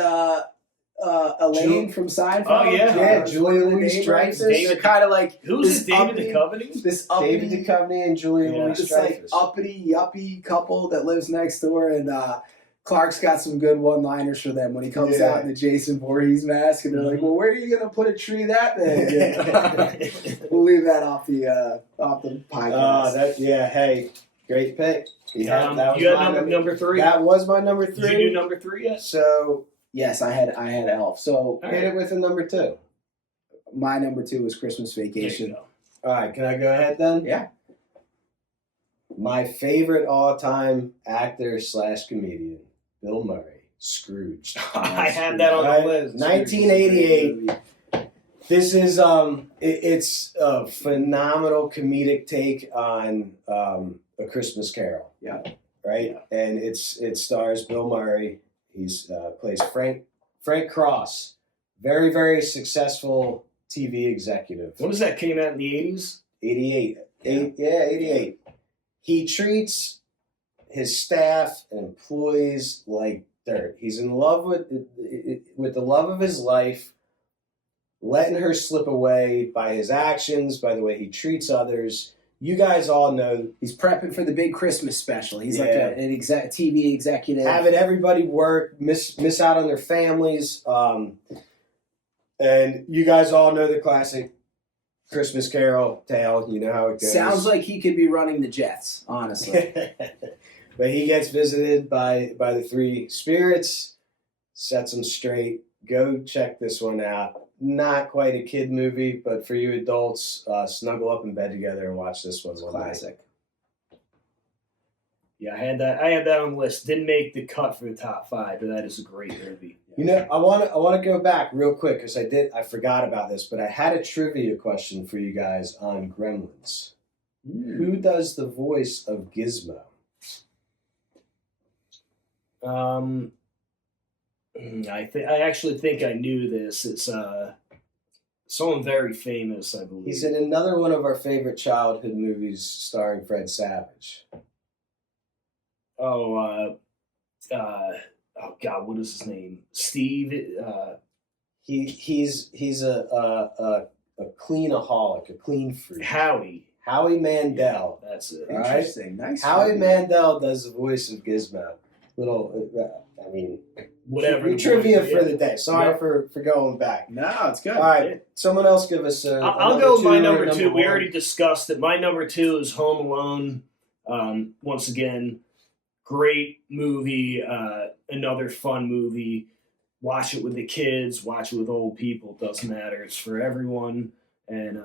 Elaine from Seinfeld. Oh, yeah. Julia Louis-Dreyfus. They're kind of like... Who's David Duchovny? This uppity... David Duchovny and Julia Louis-Dreyfus. This like uppity, yuppie couple that lives next door, and Clark's got some good one-liners for them when he comes out in the Jason Voorhees mask, and they're like, "Well, where are you going to put a tree that big?" We'll leave that off the podcast. Hey, great pick. You had number 3. That was my number 3. Did you do number 3 yet? So yes, I had Elf. So hit it with a number 2. My number 2 was Christmas Vacation. All right, can I go ahead then? Yeah. My favorite all-time actor / comedian, Bill Murray, Scrooge. I had that on the list. 1988. This is it's a phenomenal comedic take on A Christmas Carol. Yeah. Right, and it stars Bill Murray. He's plays Frank Cross, very very successful TV executive. When was that? Came out in the 80s? 88. 88. He treats his staff and employees like dirt. He's in love with the love of his life, letting her slip away by his actions, by the way he treats others. You guys all know he's prepping for the big Christmas special. He's like an TV executive, having everybody work, miss out on their families, and you guys all know the classic Christmas Carol tale. You know how it goes. Sounds like he could be running the Jets, honestly. But he gets visited by the three spirits, sets him straight. Go check this one out. Not quite a kid movie, but for you adults, snuggle up in bed together and watch this one. Classic. Yeah, I had that on the list. Didn't make the cut for the top 5, but that is a great movie. You know, I want to go back real quick because I forgot about this, but I had a trivia question for you guys on Gremlins. Who does the voice of Gizmo? I actually think I knew this. It's someone very famous, I believe. He's in another one of our favorite childhood movies starring Fred Savage. Oh God, what is his name? Steve. He's a cleanaholic, a clean freak. Howie Mandel. That's it. Interesting. Right? Nice. Howie Mandel does the voice of Gizmo. Whatever. Trivia for the day. Sorry for going back. No, it's good. All right, someone else give us. I'll go with my number 2. We already discussed it. My number 2 is Home Alone. Once again, great movie. Another fun movie. Watch it with the kids. Watch it with old people. Doesn't matter. It's for everyone. And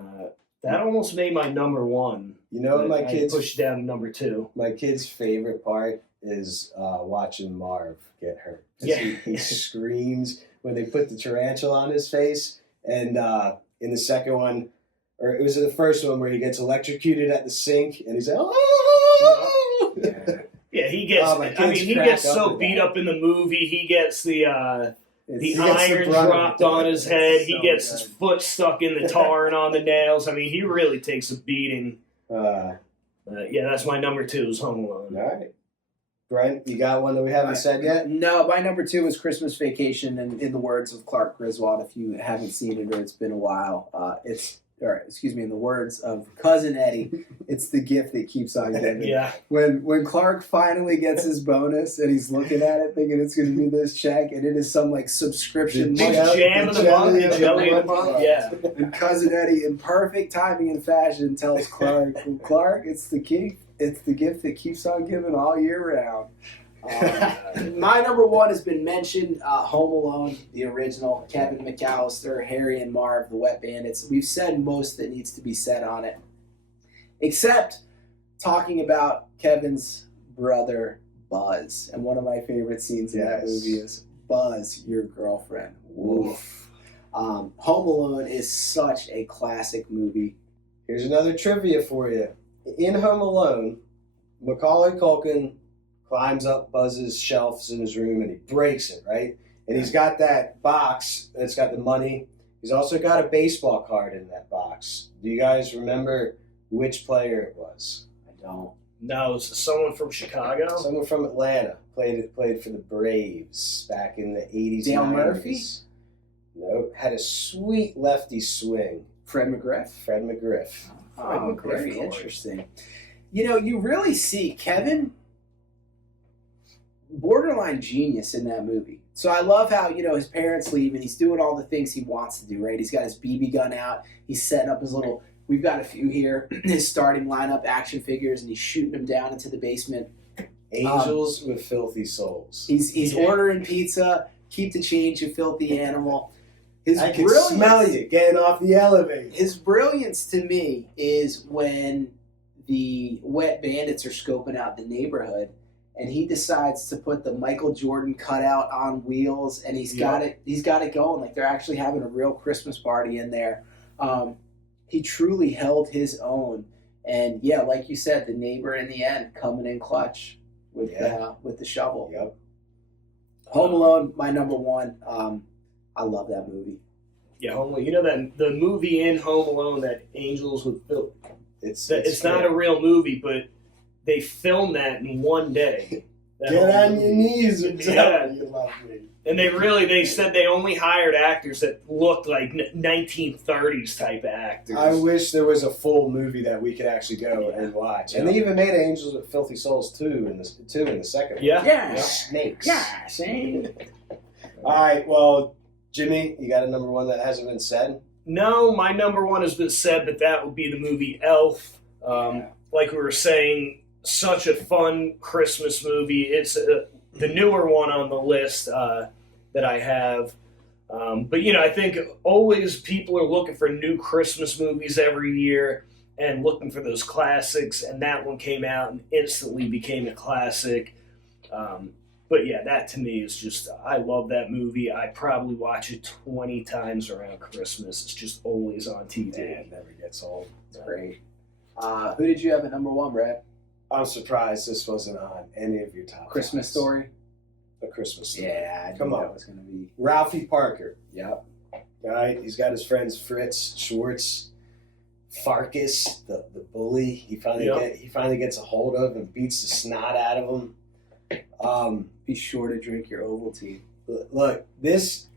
that almost made my number 1. You know what I pushed down to number 2. My kid's favorite part is watching Marv get hurt. Yeah. He screams when they put the tarantula on his face. And in the second one, or it was in the first one where he gets electrocuted at the sink and he's like, oh! Yeah, he gets. He gets so beat up in the movie. He gets the iron dropped on his head. He gets his foot stuck in the tar and on the nails. I mean, he really takes a beating. Yeah, that's my number 2 is Home Alone. All right. Brent, you got one that we haven't said yet? No, my number 2 is Christmas Vacation, and in the words of Clark Griswold, if you haven't seen it or it's been a while, in the words of Cousin Eddie, it's the gift that keeps on giving. Yeah. When Clark finally gets his bonus and he's looking at it thinking it's going to be this check, and it is some subscription. Jam of the month. Jelly of the month. Yeah. And Cousin Eddie, in perfect timing and fashion, tells Clark, it's the gift that keeps on giving all year round. My number 1 has been mentioned, Home Alone, the original, Kevin McAllister, Harry and Marv, the Wet Bandits. We've said most that needs to be said on it, except talking about Kevin's brother, Buzz. And one of my favorite scenes in that movie is Buzz, your girlfriend. Woof. Home Alone is such a classic movie. Here's another trivia for you. In Home Alone, Macaulay Culkin climbs up Buzz's shelves in his room and he breaks it, right? And he's got that box that's got the money. He's also got a baseball card in that box. Do you guys remember which player it was? I don't. No, it's someone from Chicago. Someone from Atlanta. Played for the Braves back in the 80s. Dale 90s. Murphy? Nope. Had a sweet lefty swing. Fred McGriff? Fred McGriff. Oh, very interesting. You really see Kevin, borderline genius in that movie. So I love how, his parents leave and he's doing all the things he wants to do, right? He's got his BB gun out. He's setting up his little, we've got a few here, his starting lineup action figures, and he's shooting them down into the basement. Angels with filthy souls. He's ordering pizza. Keep the change, you filthy animal. I can smell you getting off the elevator. His brilliance to me is when the Wet Bandits are scoping out the neighborhood, and he decides to put the Michael Jordan cutout on wheels, and he's got it going like they're actually having a real Christmas party in there. He truly held his own, and like you said, the neighbor in the end coming in clutch with the shovel. Yep. Home Alone, my number 1. I love that movie. Yeah, Home Alone. You know that the movie in Home Alone, that Angels with Bill. It's not a real movie, but they filmed that in one day. Get on your knees and tell me you love me. And they said they only hired actors that looked like 1930s type actors. I wish there was a full movie that we could actually go and watch. And they even made Angels with Filthy Souls 2 in the second one. Yeah. Snakes. Yeah, All right, well, Jimmy, you got a number 1 that hasn't been said? No, my number 1 has been said, but that would be the movie Elf. Like we were saying, such a fun Christmas movie. It's the newer one on the list that I have. But I think always people are looking for new Christmas movies every year and looking for those classics. And that one came out and instantly became a classic. But yeah, that to me is just, I love that movie. I probably watch it 20 times around Christmas. It's just always on TV. Yeah, it never gets old. It's great. Who did you have at number 1, Brad? I'm surprised this wasn't on any of your top Christmas fives. Story? A Christmas Story. Yeah, I Come knew on. that was going to be. Ralphie Parker. Yep. All right, he's got his friends Fritz, Schwartz, Farkas, the bully. He finally gets a hold of and beats the snot out of him. Be sure to drink your Ovaltine. Look, this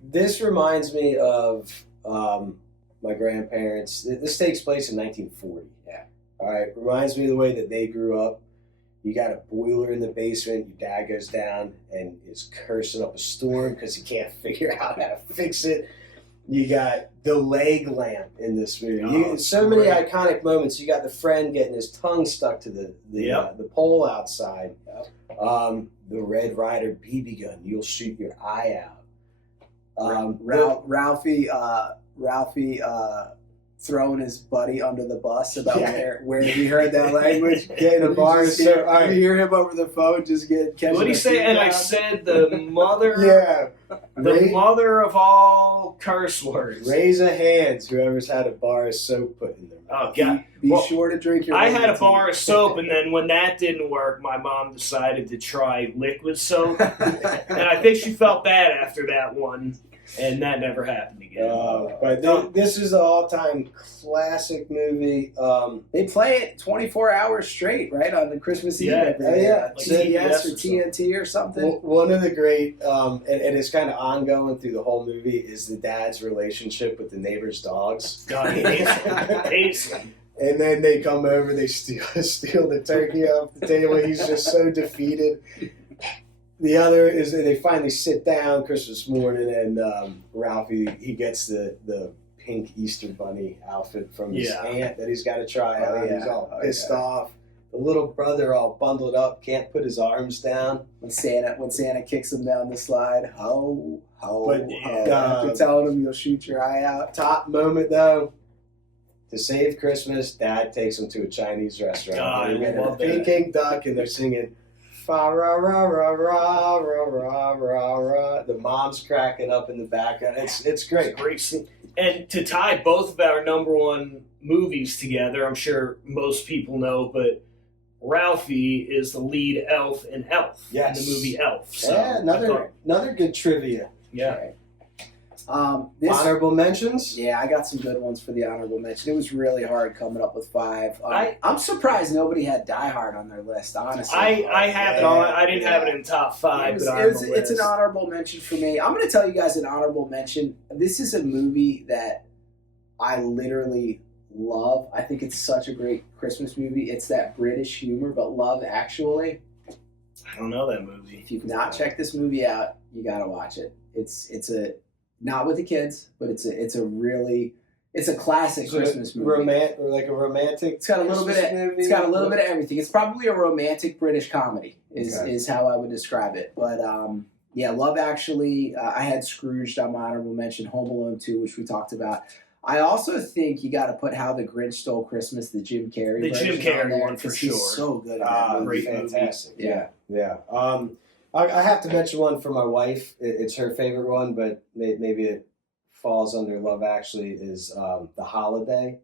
reminds me of my grandparents. This takes place in 1940. Yeah. All right, reminds me of the way that they grew up. You got a boiler in the basement. Your dad goes down and is cursing up a storm because he can't figure out how to fix it. You got the leg lamp in this movie. So many iconic moments. You got the friend getting his tongue stuck to the pole outside. The Red Ryder BB gun. You'll shoot your eye out. Ralphie throwing his buddy under the bus about where he heard that language. Getting a bar. You hear him over the phone just catching. What did he say? And I said the mother. The mother of all curse words. Raise a hand, whoever's had a bar of soap put in their mouth. Oh, God. Be sure to drink your I had a bar of soap, and then when that didn't work, my mom decided to try liquid soap. And I think she felt bad after that one, and that never happened again. But this is an all-time classic movie. They play it 24 hours straight, right, on the Christmas Eve. Yeah. Like CBS or TNT or something. One of the great, and it's kind of ongoing through the whole movie, is the dad's relationship with the neighbor's dogs. God, he hates them. And then they come over, they steal the turkey off the table. He's just so defeated. The other is they finally sit down Christmas morning, and Ralphie, he gets the pink Easter bunny outfit from his aunt that he's got to try on. He's all pissed off. The little brother, all bundled up, can't put his arms down. When Santa kicks him down the slide, ho, ho, But, ho. After telling him you'll shoot your eye out. Top moment though. To save Christmas, Dad takes him to a Chinese restaurant. God, They I get a love that. Peking duck, and they're singing fa ra ra ra ra ra ra ra ra. The mom's cracking up in the background. It's great. Great scene. And to tie both of our number one movies together, I'm sure most people know, but Ralphie is the lead elf in Elf. Yes. In the movie Elf. So Yeah, another good trivia. Yeah. Right. Honorable mentions. Yeah, I got some good ones for the honorable mention. It was really hard coming up with 5. I'm surprised nobody had Die Hard on their list, honestly. I have it on. I didn't have it in top 5, but it's an honorable mention for me. I'm going to tell you guys an honorable mention. This is a movie that I literally love. I think it's such a great Christmas movie. It's that British humor, but Love Actually. I don't know that movie. If you've not checked this movie out, you got to watch it. It's a not with the kids, but it's a classic Christmas movie. Like a romantic. It's got a little bit of everything. It's probably a romantic British comedy is how I would describe it. But Love Actually. I had Scrooged on my honorable mention. Home Alone 2, which we talked about. I also think you got to put How the Grinch Stole Christmas, the Jim Carrey version, Jim Carrey on there, one for 'cause he's sure. so good at that movie. Fantastic. Yeah. I have to mention one for my wife. It's her favorite one, but maybe it falls under Love Actually, is The Holiday.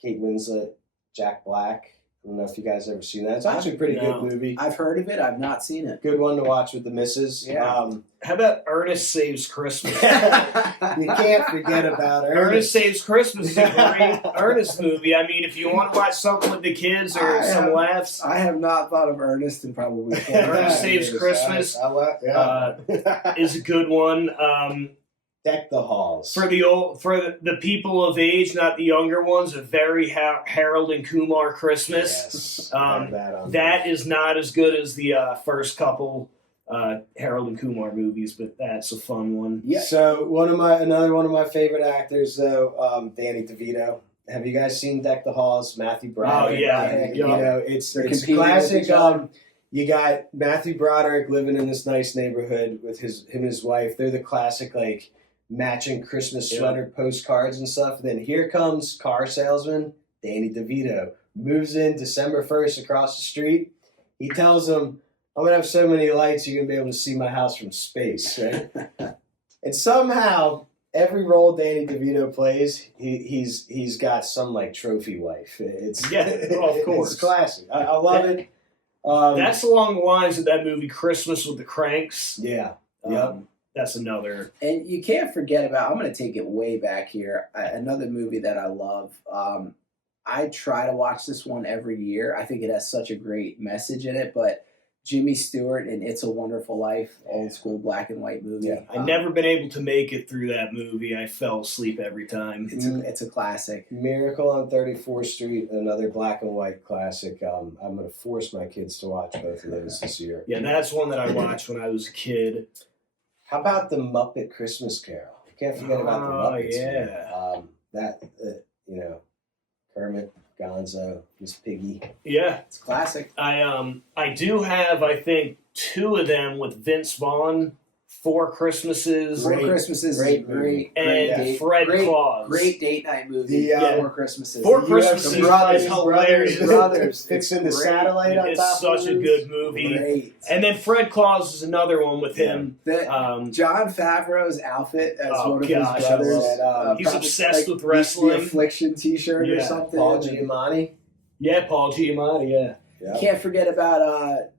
Kate Winslet, Jack Black. I don't know if you guys ever seen that. It's actually a pretty good movie. I've heard of it. I've not seen it. Good one to watch with the missus. Yeah. How about Ernest Saves Christmas? You can't forget about Ernest Saves Christmas is a great Ernest movie. I mean, if you want to watch something with the kids or some laughs. I have not thought of Ernest in probably 4 Ernest Saves Christmas is a good one. Deck the halls. For the people of age, not the younger ones, a very Harold and Kumar Christmas. Yes, that is not as good as the first couple Harold and Kumar movies, but that's a fun one. Yeah. So another one of my favorite actors, though, Danny DeVito. have you guys seen Deck the Halls? Matthew Broderick. Oh, yeah. You know, it's They're competing classic. with each other. You got Matthew Broderick living in this nice neighborhood with him and his wife. They're the classic like matching Christmas sweater postcards and stuff. And then here comes car salesman Danny DeVito. Moves in December 1st across the street. He tells them, I'm going to have so many lights you're going to be able to see my house from space. Right? And somehow, every role Danny DeVito plays, he's got some like trophy wife. It's of course. It's classic. I love it. That's along the lines of that movie Christmas with the Cranks. Yeah. That's another. And you can't forget about, I'm going to take it way back here, another movie that I love. I try to watch this one every year. I think it has such a great message in it, but Jimmy Stewart in It's a Wonderful Life, old school black and white movie. Yeah. I've never been able to make it through that movie. I fell asleep every time. It's a classic. Miracle on 34th Street, another black and white classic. I'm going to force my kids to watch both of those this year. Yeah, that's one that I watched when I was a kid. How about the Muppet Christmas Carol? You can't forget about the Muppets. Yeah. You know, Kermit, Gonzo, Miss Piggy. Yeah. It's classic. I do have, I think, 2 of them with Vince Vaughn, Four Christmases. Four Christmases, great and Fred Claus. Great date night movie. Four Christmases. Four Christmases is hilarious. Brothers fixing the satellite on top. It's such a good movie. Great. And then Fred Claus is another one with him. John Favreau's outfit as one of gosh, his brothers. he's obsessed with The wrestling. Affliction T-shirt or something. Paul Giamatti. Yeah, Paul Giamatti. Yeah. Can't forget about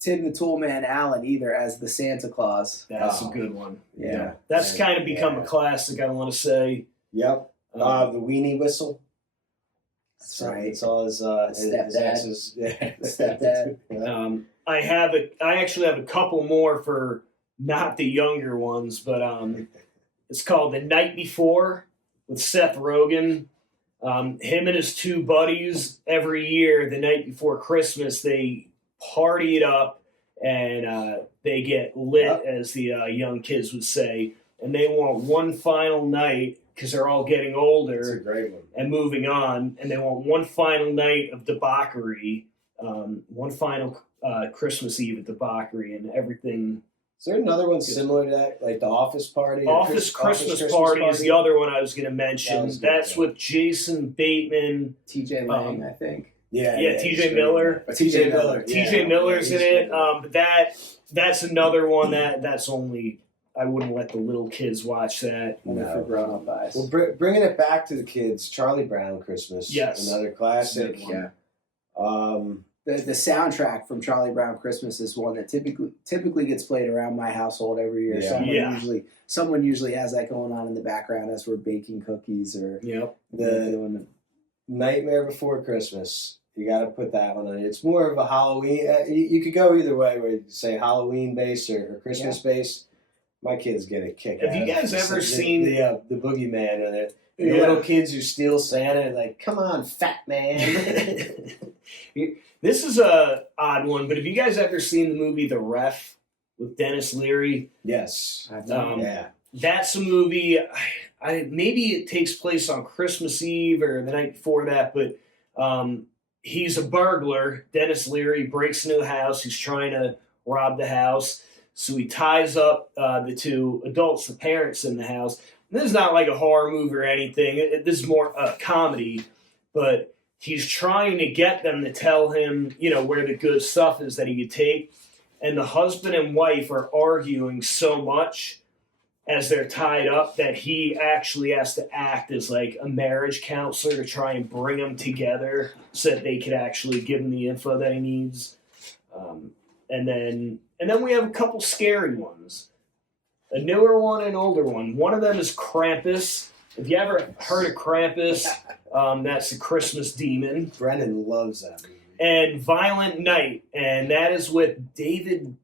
Tim the Toolman Allen either as the Santa Claus. That's a good one. Yeah. That's kind of become a classic, I want to say. Yep. The weenie whistle. That's right. It's all his stepdad. Stepdad. I actually have a couple more for not the younger ones, but it's called The Night Before with Seth Rogen. Him and his 2 buddies, every year, the night before Christmas, they party it up and they get lit, as the young kids would say. And they want one final night, because they're all getting older. That's a great one. And moving on. And they want one final night of debauchery, one final Christmas Eve of debauchery, and everything. Is there another one similar to that, like the Office Party? Office Christmas Party is the other one I was going to mention. That's with Jason Bateman. TJ Lang, I think. Yeah, TJ Miller. TJ Miller. TJ Miller's in it. But that's another one that's only, I wouldn't let the little kids watch that. Only for grown-up eyes. Well, bringing it back to the kids, Charlie Brown Christmas. Yes. Another classic. Yeah. The soundtrack from Charlie Brown Christmas is one that typically gets played around my household every year. Yeah. Someone usually has that going on in the background as we're baking cookies or the Nightmare Before Christmas. You got to put that one on. It's more of a Halloween. You could go either way, where you say Halloween based or Christmas based. My kids get a kick out of it. Have you guys ever seen the boogeyman and the little kids who steal Santa? Like, come on, fat man. This is a odd one, but have you guys ever seen the movie The Ref with Dennis Leary? Yes. That's a movie. Maybe it takes place on Christmas Eve or the night before that, but he's a burglar. Dennis Leary breaks into a house. He's trying to rob the house. So he ties up the 2 adults, the parents in the house. And this is not like a horror movie or anything. This is more a comedy, but he's trying to get them to tell him, where the good stuff is that he could take. And the husband and wife are arguing so much as they're tied up that he actually has to act as like a marriage counselor to try and bring them together so that they could actually give him the info that he needs. And then we have a couple scary ones. A newer one and an older one. One of them is Krampus. Have you ever heard of Krampus? That's the Christmas demon. Brennan loves that movie. And Violent Night, and that is with David,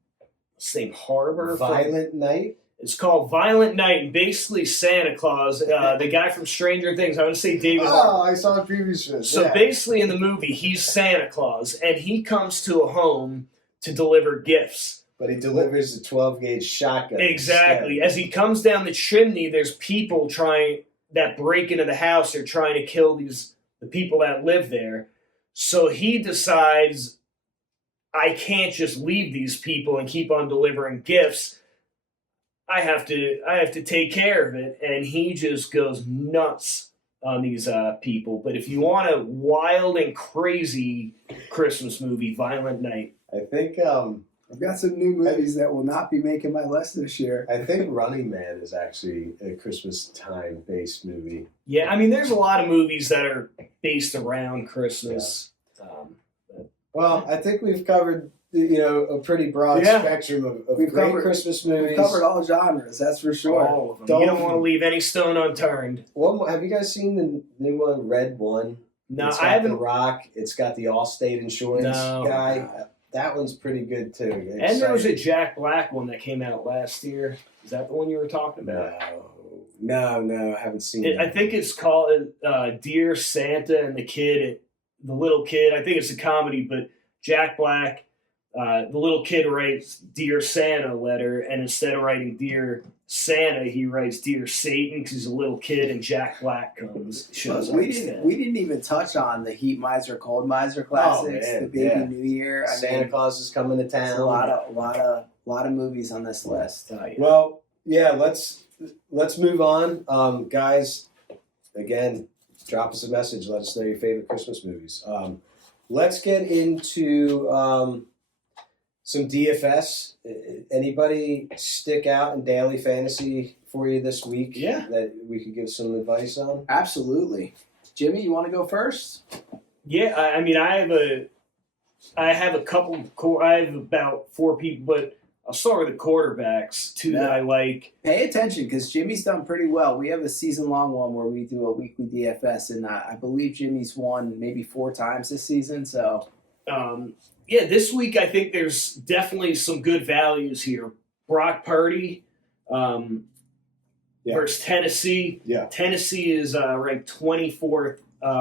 Harbour. Violent Night? It's called Violent Night, and basically Santa Claus, the guy from Stranger Things. I would say David Harbour. I saw a previous one. So basically in the movie, he's Santa Claus, and he comes to a home to deliver gifts. But he delivers a 12-gauge shotgun. Exactly. As he comes down the chimney, there's people trying that break into the house. They're trying to kill the people that live there. So he decides, I can't just leave these people and keep on delivering gifts. I have to take care of it, and he just goes nuts on these people. But if you want a wild and crazy Christmas movie, Violent Night. I think I've got some new movies that will not be making my list this year. I think Running Man is actually a Christmas time based movie. Yeah, I mean, there's a lot of movies that are based around Christmas. Yeah. Well, I think we've covered a pretty broad spectrum of great Christmas movies. We've covered all genres, that's for sure. All of them. You don't want to leave any stone unturned. Have you guys seen the new one, Red One? No, I haven't. The Rock. It's got the Allstate Insurance guy. That one's pretty good too. And there was a Jack Black one that came out last year. Is that the one you were talking about? No, I haven't seen it. I think it's called Dear Santa and the little kid. I think it's a comedy, but Jack Black, the little kid writes Dear Santa letter, and instead of writing Dear Santa, he writes Dear Satan because he's a little kid, and Jack Black shows up. We didn't even touch on the Heat Miser, Cold Miser classics, the Baby New Year. Santa Claus is coming to town. A lot of movies on this list. Yeah. Well, yeah, let's move on, guys. Again, drop us a message. Let us know your favorite Christmas movies. Let's get into some DFS. Anybody stick out in daily fantasy for you this week? Yeah, that we could give some advice on. Absolutely, Jimmy. You want to go first? Yeah, I mean, I have a couple. I have about 4 people, but I'll start with the quarterbacks, 2 that I like. Pay attention because Jimmy's done pretty well. We have a season-long one where we do a weekly DFS, and I believe Jimmy's won maybe 4 times this season. So, this week I think there's definitely some good values here. Brock Purdy versus Tennessee. Yeah. Tennessee is ranked 24th.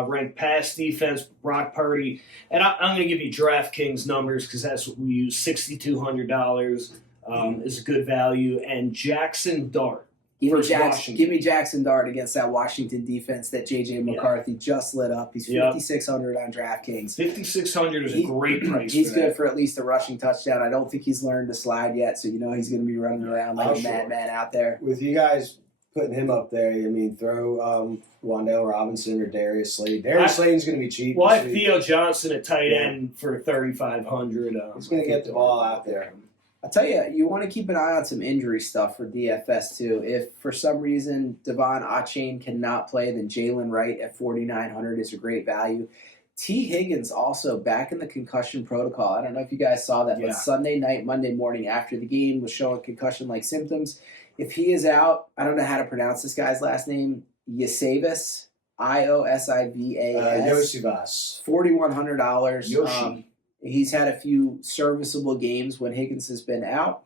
Ranked pass defense, Brock Purdy, and I'm going to give you DraftKings numbers because that's what we use. $6,200 is a good value, and Jackson Dart. Give me Jackson Dart against that Washington defense that J.J. McCarthy just lit up. He's 5,600 on DraftKings. 5,600 is a great price. He's good for at least a rushing touchdown. I don't think he's learned to slide yet, so he's going to be running around like a madman out there. With you guys putting him up there, I mean, throw Wan'Dale Robinson or Darius Slade. Darius Slade's going to be cheap. Well, I have Theo Johnson at tight end for $3,500. He's going to get the ball out there. I'll tell you, you want to keep an eye on some injury stuff for DFS too. If for some reason Devon Achane cannot play, then Jalen Wright at 4,900 is a great value. T. Higgins also back in the concussion protocol. I don't know if you guys saw that, but Sunday night, Monday morning after the game was showing concussion-like symptoms. If he is out, I don't know how to pronounce this guy's last name, Iosivas, Iosivas. Yosivas. $4,100. Yoshi. He's had a few serviceable games when Higgins has been out.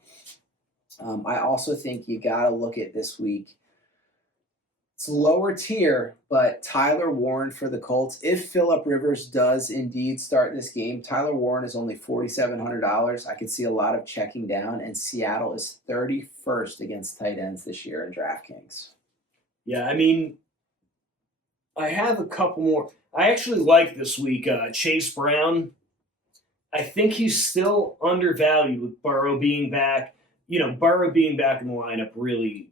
I also think you got to look at this week. It's lower tier, but Tyler Warren for the Colts. If Phillip Rivers does indeed start this game, Tyler Warren is only $4,700. I could see a lot of checking down, and Seattle is 31st against tight ends this year in DraftKings. Yeah, I mean, I have a couple more. I actually like this week Chase Brown. I think he's still undervalued with Burrow being back. Burrow being back in the lineup really,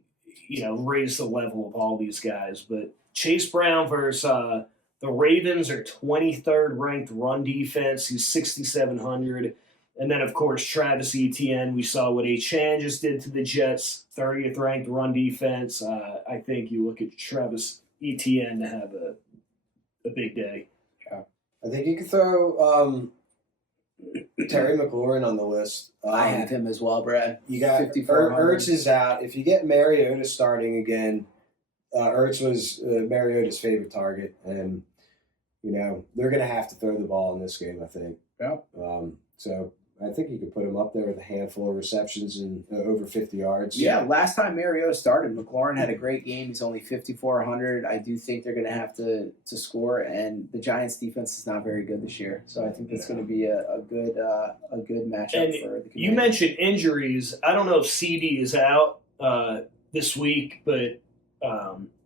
raised the level of all these guys. But Chase Brown versus the Ravens are 23rd ranked run defense. He's 6,700. And then, of course, Travis Etienne. We saw what Achane just did to the Jets, 30th ranked run defense. I think you look at Travis Etienne to have a big day. Yeah. I think you could throw Terry McLaurin on the list. I have him as well, Brad. You got Ertz is out. If you get Mariota starting again, Ertz was Mariota's favorite target, and they're going to have to throw the ball in this game, I think. Yeah. So I think you could put him up there with a handful of receptions and over 50 yards. Yeah, last time Mariota started, McLaurin had a great game. He's only 5,400. I do think they're going to have to score, and the Giants' defense is not very good this year. So I think that's going to be a good matchup and for the Commanders. You mentioned injuries. I don't know if CD is out this week, but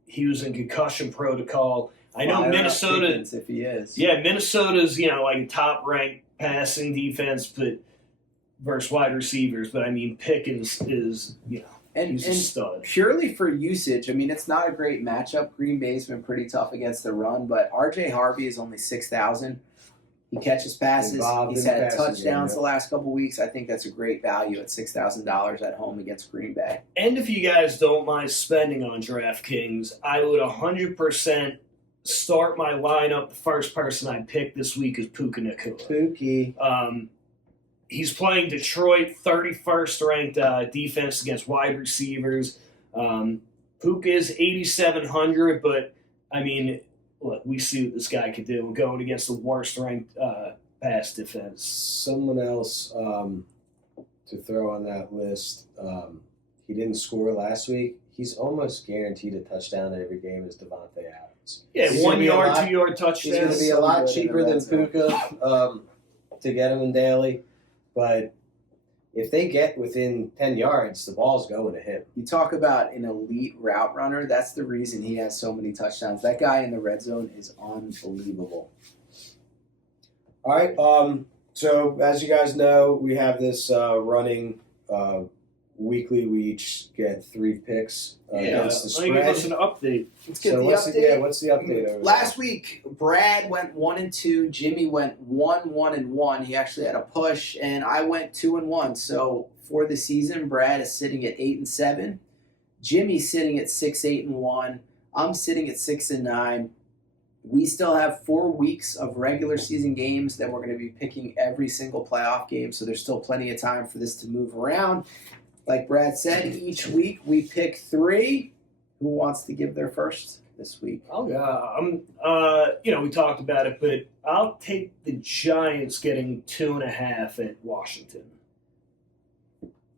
he was in concussion protocol. I know Fire up Minnesota. Pickens if he is. Yeah, Minnesota's like a top ranked passing defense, but versus wide receivers. But I mean, Pickens is And, he's a and stud. purely for usage, I mean, it's not a great matchup. Green Bay's been pretty tough against the run, but R.J. Harvey is only 6,000. He catches passes. Involved He's in had passing touchdowns game, the last couple weeks. I think that's a great value at $6,000 at home against Green Bay. And if you guys don't mind spending on DraftKings, I would 100% start my lineup. The first person I picked this week is Puka Nacua. Pookie. He's playing Detroit, 31st ranked defense against wide receivers. Puka is 8,700, but I mean, look, we see what this guy could do going against the worst ranked pass defense. Someone else to throw on that list. He didn't score last week. He's almost guaranteed a touchdown every game as Devontae Adams. Yeah, He's 1 gonna be a yard, lot- 2 yard He's touchdown. going to be a so lot good in cheaper the than red zone. Puka to get him in daily. But if they get within 10 yards, the ball's going to him. You talk about an elite route runner. That's the reason he has so many touchdowns. That guy in the red zone is unbelievable. All right. So as you guys know, we have this running weekly. We each get 3 picks against the I think it was spread. an update. Let's get So the what's update. what's the update over Last week, Brad went 1-2. Jimmy went 1-1-1. He actually had a push, and I went 2-1. So for the season, Brad is sitting at 8-7. Jimmy's sitting at 6-8-1. I'm sitting at 6-9. We still have 4 weeks of regular season games. Then we're going to be picking every single playoff game. So there's still plenty of time for this to move around. Like Brad said, each week we pick 3. Who wants to give their first this week? Oh yeah, we talked about it, but I'll take the Giants getting 2.5 at Washington.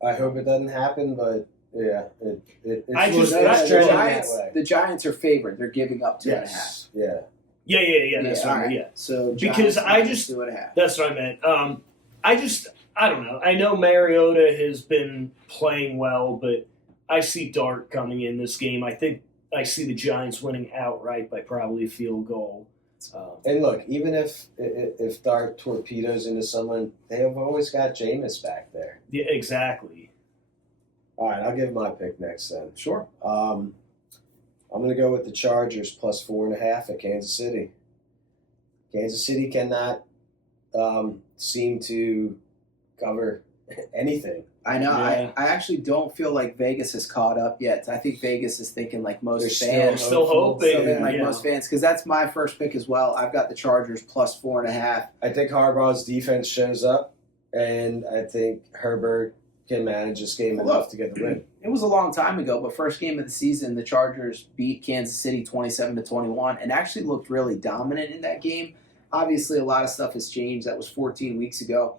I hope it doesn't happen, but yeah, it's The The Giants are favored. They're giving up 2.5. yes, yeah. Yeah, that's all right. right. Yeah, So Because Giants I minus just- 2.5. that's what I meant. I don't know. I know Mariota has been playing well, but I see Dart coming in this game. I think I see the Giants winning outright by probably a field goal. And look, even if Dart torpedoes into someone, they have always got Jameis back there. Yeah, exactly. All right, I'll give my pick next then. Sure. I'm going to go with the Chargers plus 4.5 at Kansas City. Kansas City cannot seem to cover anything. I know. Yeah. I actually don't feel like Vegas has caught up yet. I think Vegas is thinking like most They're fans. still hoping. Still thinking like Yeah. most fans, because that's my first pick as well. I've got the Chargers plus 4.5. I think Harbaugh's defense shows up, and I think Herbert can manage this game enough to get the win. It was a long time ago, but first game of the season, the Chargers beat Kansas City 27-21 and actually looked really dominant in that game. Obviously, a lot of stuff has changed. That was 14 weeks ago.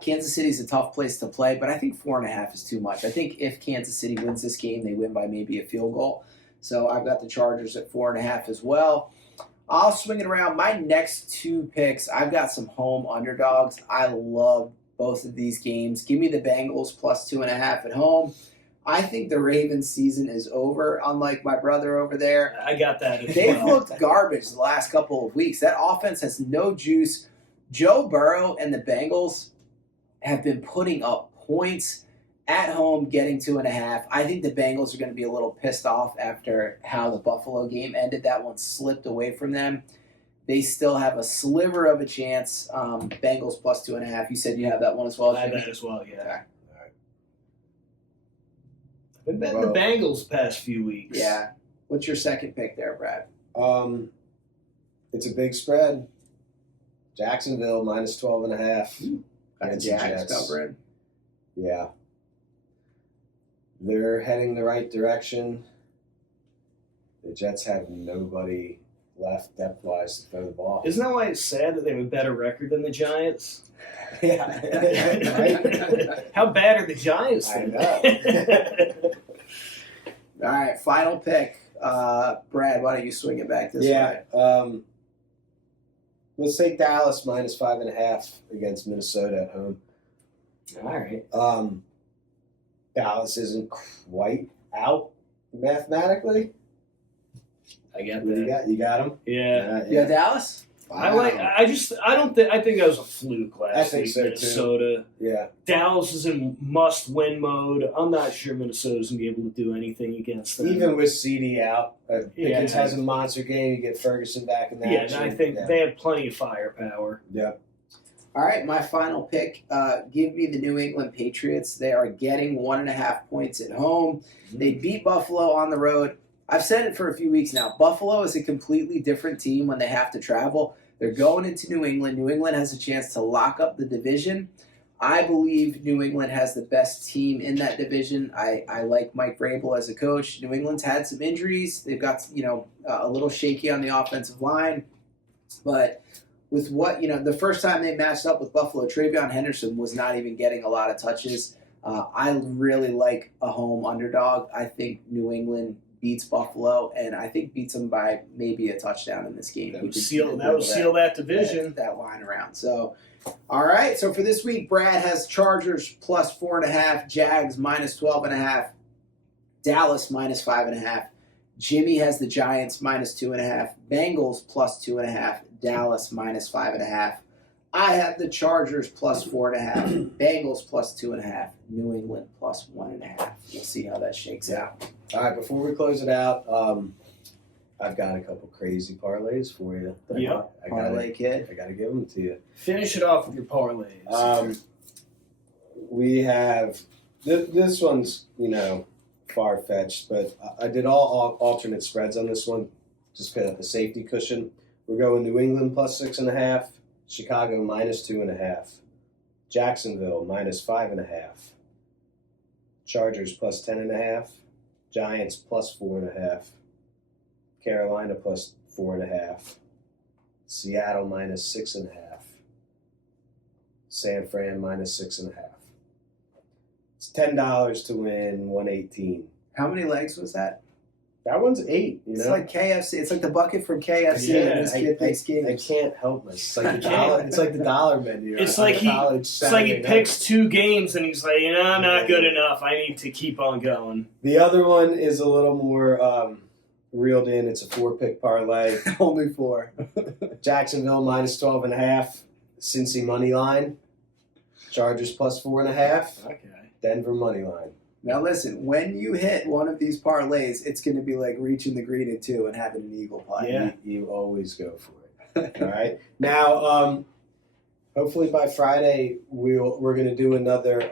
Kansas City's a tough place to play, but I think 4.5 is too much. I think if Kansas City wins this game, they win by maybe a field goal. So I've got the Chargers at 4.5 as well. I'll swing it around. My next 2 picks, I've got some home underdogs. I love both of these games. Give me the Bengals plus 2.5 at home. I think the Ravens season is over, unlike my brother over there. I got that. As They've well. looked garbage the last couple of weeks. That offense has no juice. Joe Burrow and the Bengals have been putting up points at home, getting 2.5. I think the Bengals are going to be a little pissed off after how the Buffalo game ended. That one slipped away from them. They still have a sliver of a chance. Bengals plus 2.5. You said you have that one as well. I have Jimmy? that as well. Yeah. Okay. I've been betting the Bengals the past few weeks. Yeah. What's your second pick there, Brad? It's a big spread. Jacksonville minus 12.5. Got the against the Jags Jets. covering. Yeah. They're heading the right direction. The Jets have nobody left depth-wise to throw the ball. Isn't that why it's sad that they have a better record than the Giants? Yeah. Right? How bad are the Giants? I then? know. All right, final pick. Brad, why don't you swing it back this way? Let's take Dallas minus 5.5 against Minnesota at home. All right. Dallas isn't quite out mathematically, I get What do you that. got? You got him? Yeah. Yeah, Dallas. I think that was a fluke last I think week. so, too. Minnesota. Yeah. Dallas is in must-win mode. I'm not sure Minnesota's gonna be able to do anything against them. Even with CD out, Pickens Yeah. has a monster game. You get Ferguson back in that. Yeah, and I think they have plenty of firepower. Yeah. All right, my final pick. Give me the New England Patriots. They are getting 1.5 points at home. They beat Buffalo on the road. I've said it for a few weeks now. Buffalo is a completely different team when they have to travel. They're going into New England. New England has a chance to lock up the division. I believe New England has the best team in that division. I like Mike Vrabel as a coach. New England's had some injuries. They've got a little shaky on the offensive line, but with the first time they matched up with Buffalo, Travion Henderson was not even getting a lot of touches. I really like a home underdog. I think New England beats Buffalo, and I think beats them by maybe a touchdown in this game. That would seal that division. That line around. So, all right. So for this week, Brad has Chargers plus 4.5, Jags minus 12.5, Dallas minus 5.5. Jimmy has the Giants minus 2.5, Bengals plus 2.5, Dallas minus 5.5. I have the Chargers plus 4.5, Bengals plus 2.5, New England plus 1.5. We'll see how that shakes out. All right, before we close it out, I've got a couple crazy parlays for you. Yeah. Parlay kid. I got to give them to you. Finish it off with your parlays. We have this one's far fetched, but I did all alternate spreads on this one, just kind of a safety cushion. We're going New England plus 6.5, Chicago minus 2.5, Jacksonville minus 5.5, Chargers plus 10.5, Giants plus 4.5, Carolina plus 4.5, Seattle minus 6.5, San Fran minus 6.5. It's $10 to win 118. How many legs was that? That one's 8. It's like KFC. It's like the bucket from KFC. Yeah, and this kid plays I games. can't help myself. It's like the dollar. It's like the dollar menu. It's on like a he- college It's like he Saturday picks night. 2 games and he's like, I'm not good enough. I need to keep on going. The other one is a little more reeled in. It's a 4-pick parlay. Only 4. Jacksonville minus 12.5. Cincy money line. Chargers plus 4.5. Okay. Denver money line. Now listen, when you hit one of these parlays, it's going to be like reaching the green at 2 and having an eagle play. Yeah. You always go for it. All right. Now, hopefully by Friday we're going to do another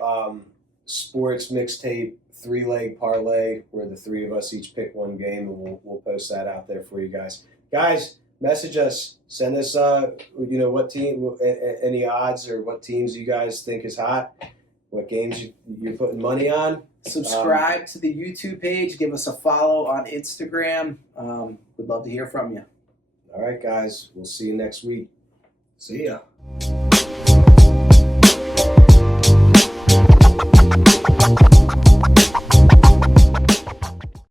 sports mixtape 3-leg parlay where the 3 of us each pick one game, and we'll post that out there for you guys. Guys, message us. Send us what team, any odds or what teams you guys think is hot, what games you're putting money on. Subscribe to the YouTube page. Give us a follow on Instagram. We'd love to hear from you. All right, guys. We'll see you next week. See ya.